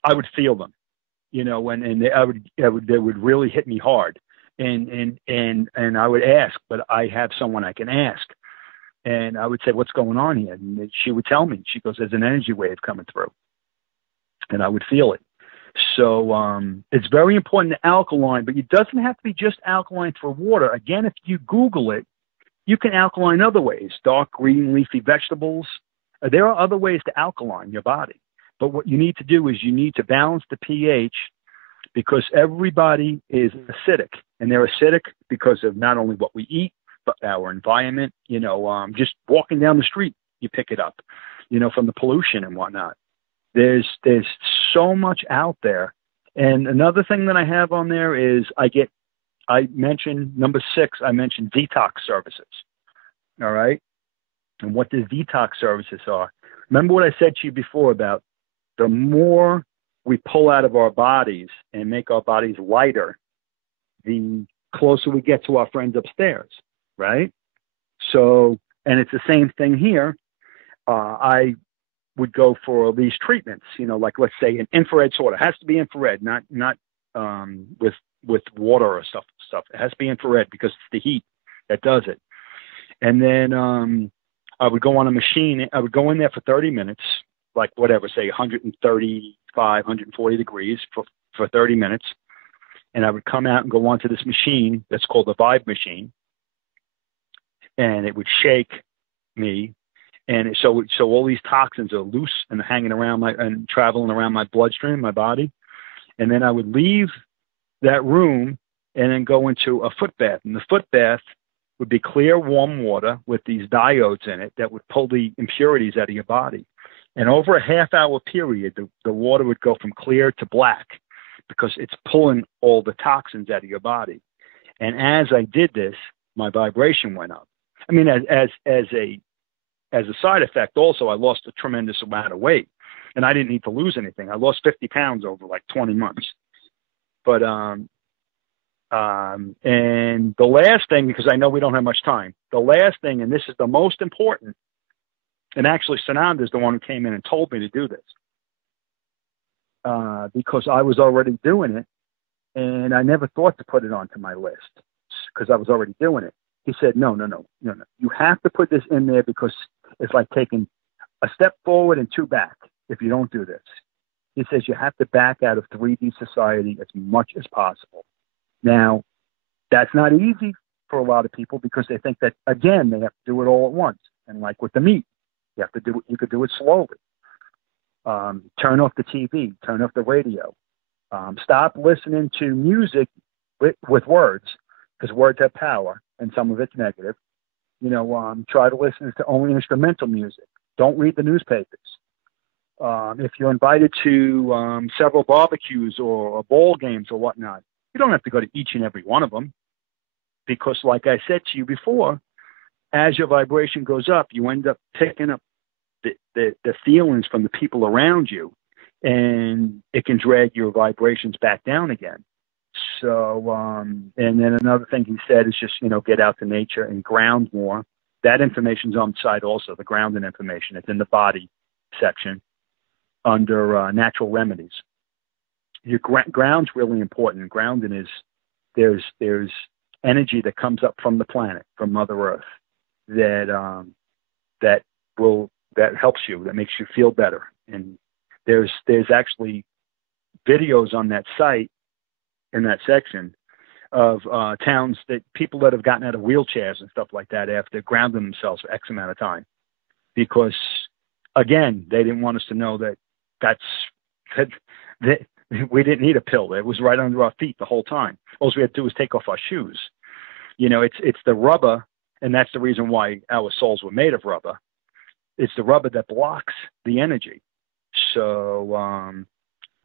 I would feel them, you know, and they would really hit me hard. And I would ask, but I have someone I can ask. And I would say, what's going on here? And she would tell me. She goes, there's an energy wave coming through. And I would feel it. So it's very important to alkaline, but it doesn't have to be just alkaline for water. Again, if you Google it, you can alkaline other ways, dark green leafy vegetables. There are other ways to alkaline your body. But what you need to do is you need to balance the pH, because everybody is acidic. And they're acidic because of not only what we eat, but our environment. You know, just walking down the street, you pick it up, you know, from the pollution and whatnot. There's so much out there. And another thing that I have on there is I mentioned number 6, I mentioned detox services. All right. And what these detox services are. Remember what I said to you before about the more we pull out of our bodies and make our bodies lighter, the closer we get to our friends upstairs. Right. So, and it's the same thing here. I would go for these treatments, you know, like let's say an infrared sword. It has to be infrared, not with water or stuff. It has to be infrared because it's the heat that does it. And then I would go on a machine. I would go in there for 30 minutes, like whatever, say 135, 140 degrees for 30 minutes. And I would come out and go onto this machine that's called the Vibe machine. And it would shake me. And so all these toxins are loose and hanging around and traveling around my bloodstream, my body. And then I would leave that room and then go into a foot bath. And the foot bath would be clear, warm water with these diodes in it that would pull the impurities out of your body. And over a half-hour period, the water would go from clear to black because it's pulling all the toxins out of your body. And as I did this, my vibration went up. I mean, as a side effect, also, I lost a tremendous amount of weight, and I didn't need to lose anything. I lost 50 pounds over like 20 months. But, and the last thing, because I know we don't have much time, the last thing, and this is the most important, and actually Sananda is the one who came in and told me to do this, because I was already doing it, and I never thought to put it onto my list because I was already doing it. He said, no. You have to put this in there because it's like taking a step forward and 2 back if you don't do this. He says you have to back out of 3D society as much as possible. Now, that's not easy for a lot of people because they think that, again, they have to do it all at once. And like with the meat, you could do it slowly. Turn off the TV, turn off the radio. Stop listening to music with words, because words have power and some of it's negative. You know, try to listen to only instrumental music. Don't read the newspapers. If you're invited to several barbecues or ball games or whatnot, you don't have to go to each and every one of them. because like I said to you before, as your vibration goes up, you end up picking up the feelings from the people around you, and it can drag your vibrations back down again. So, and then another thing he said is just, get out to nature and ground more. That information's on the site also, the grounding information. It's in the body section under natural remedies. Your ground's really important. Grounding is, there's energy that comes up from the planet, from Mother Earth, that helps you, that makes you feel better. And there's actually videos on that site, in that section, of towns, that people that have gotten out of wheelchairs and stuff like that after grounding themselves for X amount of time, because again, they didn't want us to know that we didn't need a pill. It was right under our feet the whole time. All we had to do was take off our shoes. It's the rubber, and that's the reason why our souls were made of rubber. It's the rubber that blocks the energy. So,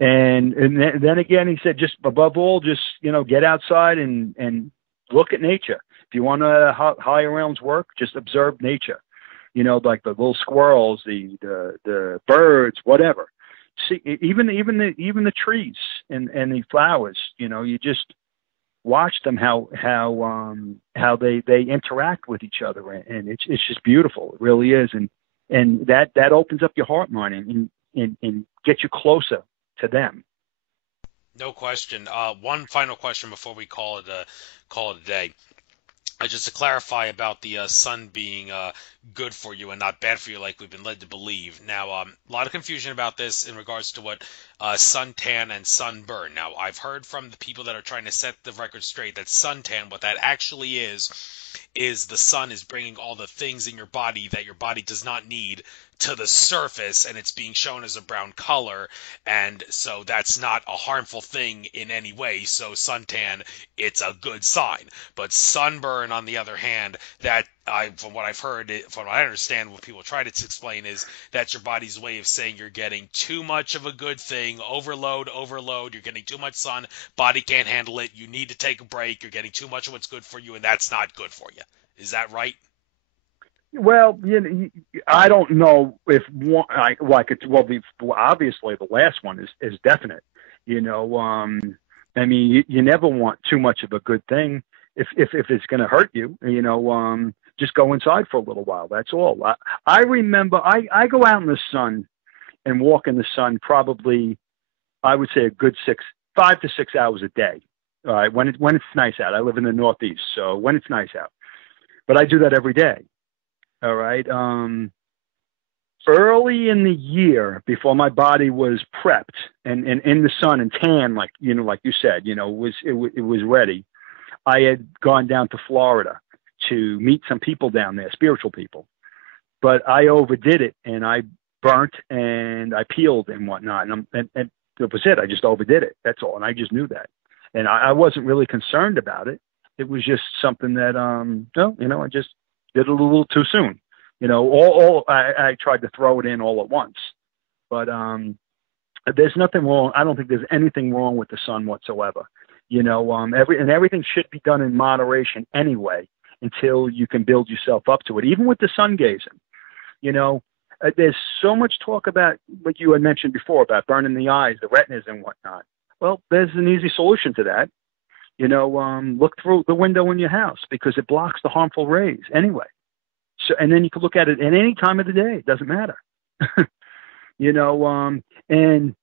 and then again, he said, just above all, just, get outside and look at nature. If you want to higher realms work, just observe nature. Like the little squirrels, the birds, whatever. See, even the trees and the flowers, you just watch them, how they interact with each other, and it's just beautiful. It really is. And that opens up your heart, mind, and gets you closer to them. No question. One final question before we call it a day. Just to clarify about the sun being good for you and not bad for you, like we've been led to believe. Now, a lot of confusion about this in regards to what suntan and sunburn. Now, I've heard from the people that are trying to set the record straight that suntan, what that actually is the sun is bringing all the things in your body that your body does not need to the surface, and it's being shown as a brown color, and so that's not a harmful thing in any way. So suntan, it's a good sign. But sunburn, on the other hand, from what I've heard, from what I understand, what people try to explain is that's your body's way of saying you're getting too much of a good thing. Overload, you're getting too much sun, body can't handle it, you need to take a break, you're getting too much of what's good for you, and that's not good for you. Is that right? Well, I don't know if one, obviously the last one is definite. I mean, you never want too much of a good thing. If it's going to hurt you, just go inside for a little while. That's all. I remember I go out in the sun and walk in the sun probably, I would say, a good 5 to 6 hours a day. All right, when it's nice out. I live in the Northeast, so when it's nice out. But I do that every day. All right. Early in the year, before my body was prepped and in the sun and tan, like you said, it was ready. I had gone down to Florida to meet some people down there, spiritual people, but I overdid it, and I burnt and I peeled and whatnot, and that was it. I just overdid it. That's all, and I just knew that, and I wasn't really concerned about it. It was just something that I just did it a little too soon. I tried to throw it in all at once, but there's nothing wrong. I don't think there's anything wrong with the sun whatsoever. Everything should be done in moderation anyway, until you can build yourself up to it. Even with the sun gazing, there's so much talk about, like you had mentioned before, about burning the eyes, the retinas and whatnot. Well, there's an easy solution to that. Look through the window in your house, because it blocks the harmful rays anyway. So, and then you can look at it at any time of the day. It doesn't matter. And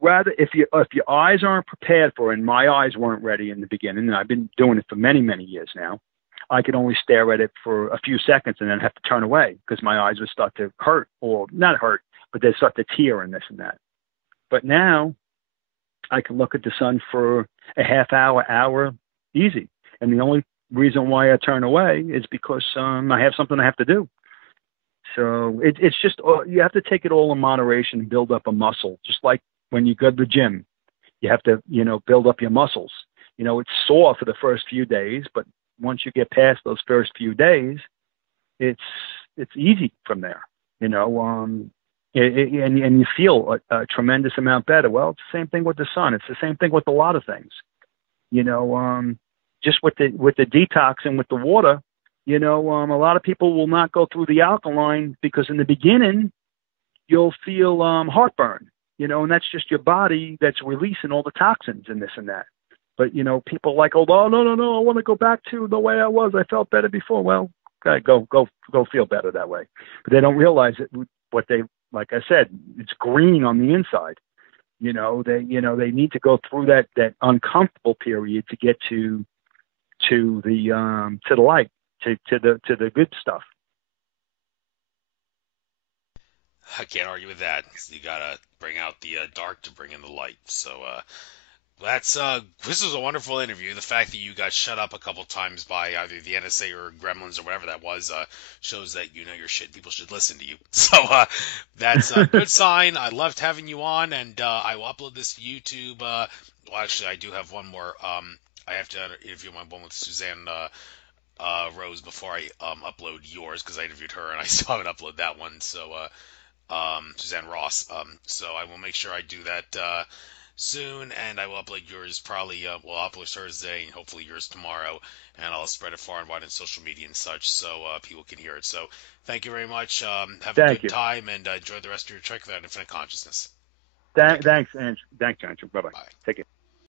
rather, if your eyes aren't prepared for it, and my eyes weren't ready in the beginning, and I've been doing it for many, many years now, I could only stare at it for a few seconds and then have to turn away because my eyes would start to hurt, or not hurt, but they'd start to tear and this and that. But now I can look at the sun for a half hour, easy. And the only reason why I turn away is because I have something I have to do. So it's just, you have to take it all in moderation and build up a muscle. Just like when you go to the gym, you have to, build up your muscles. It's sore for the first few days, but once you get past those first few days, it's easy from there, and you feel a tremendous amount better. Well, it's the same thing with the sun. It's the same thing with a lot of things, just with the detox and with the water, a lot of people will not go through the alkaline because in the beginning you'll feel heartburn, and that's just your body that's releasing all the toxins and this and that. But people like, oh no, I want to go back to the way I was. I felt better before. Well, okay, go feel better that way. But they don't realize it. What they, like I said, it's green on the inside. They need to go through that uncomfortable period to get to the light, to the good stuff. I can't argue with that. You gotta bring out the dark to bring in the light. So this was a wonderful interview. The fact that you got shut up a couple times by either the NSA or Gremlins or whatever that was shows that you know your shit. People should listen to you. So that's a good sign. I loved having you on, and I will upload this to YouTube. Well, actually, I do have one more. I have to interview my one with Suzanne Rose before I upload yours because I interviewed her and I still haven't uploaded that one. So Suzanne Ross. So I will make sure I do that soon, and I will upload yours probably. I'll upload Thursday, and hopefully yours tomorrow, and I'll spread it far and wide on social media and such, so people can hear it. So thank you very much. Have a Thank good you. time, and enjoy the rest of your trek without infinite consciousness. Thanks, Andrew. Thanks, Andrew. Bye-bye. Bye. Take it.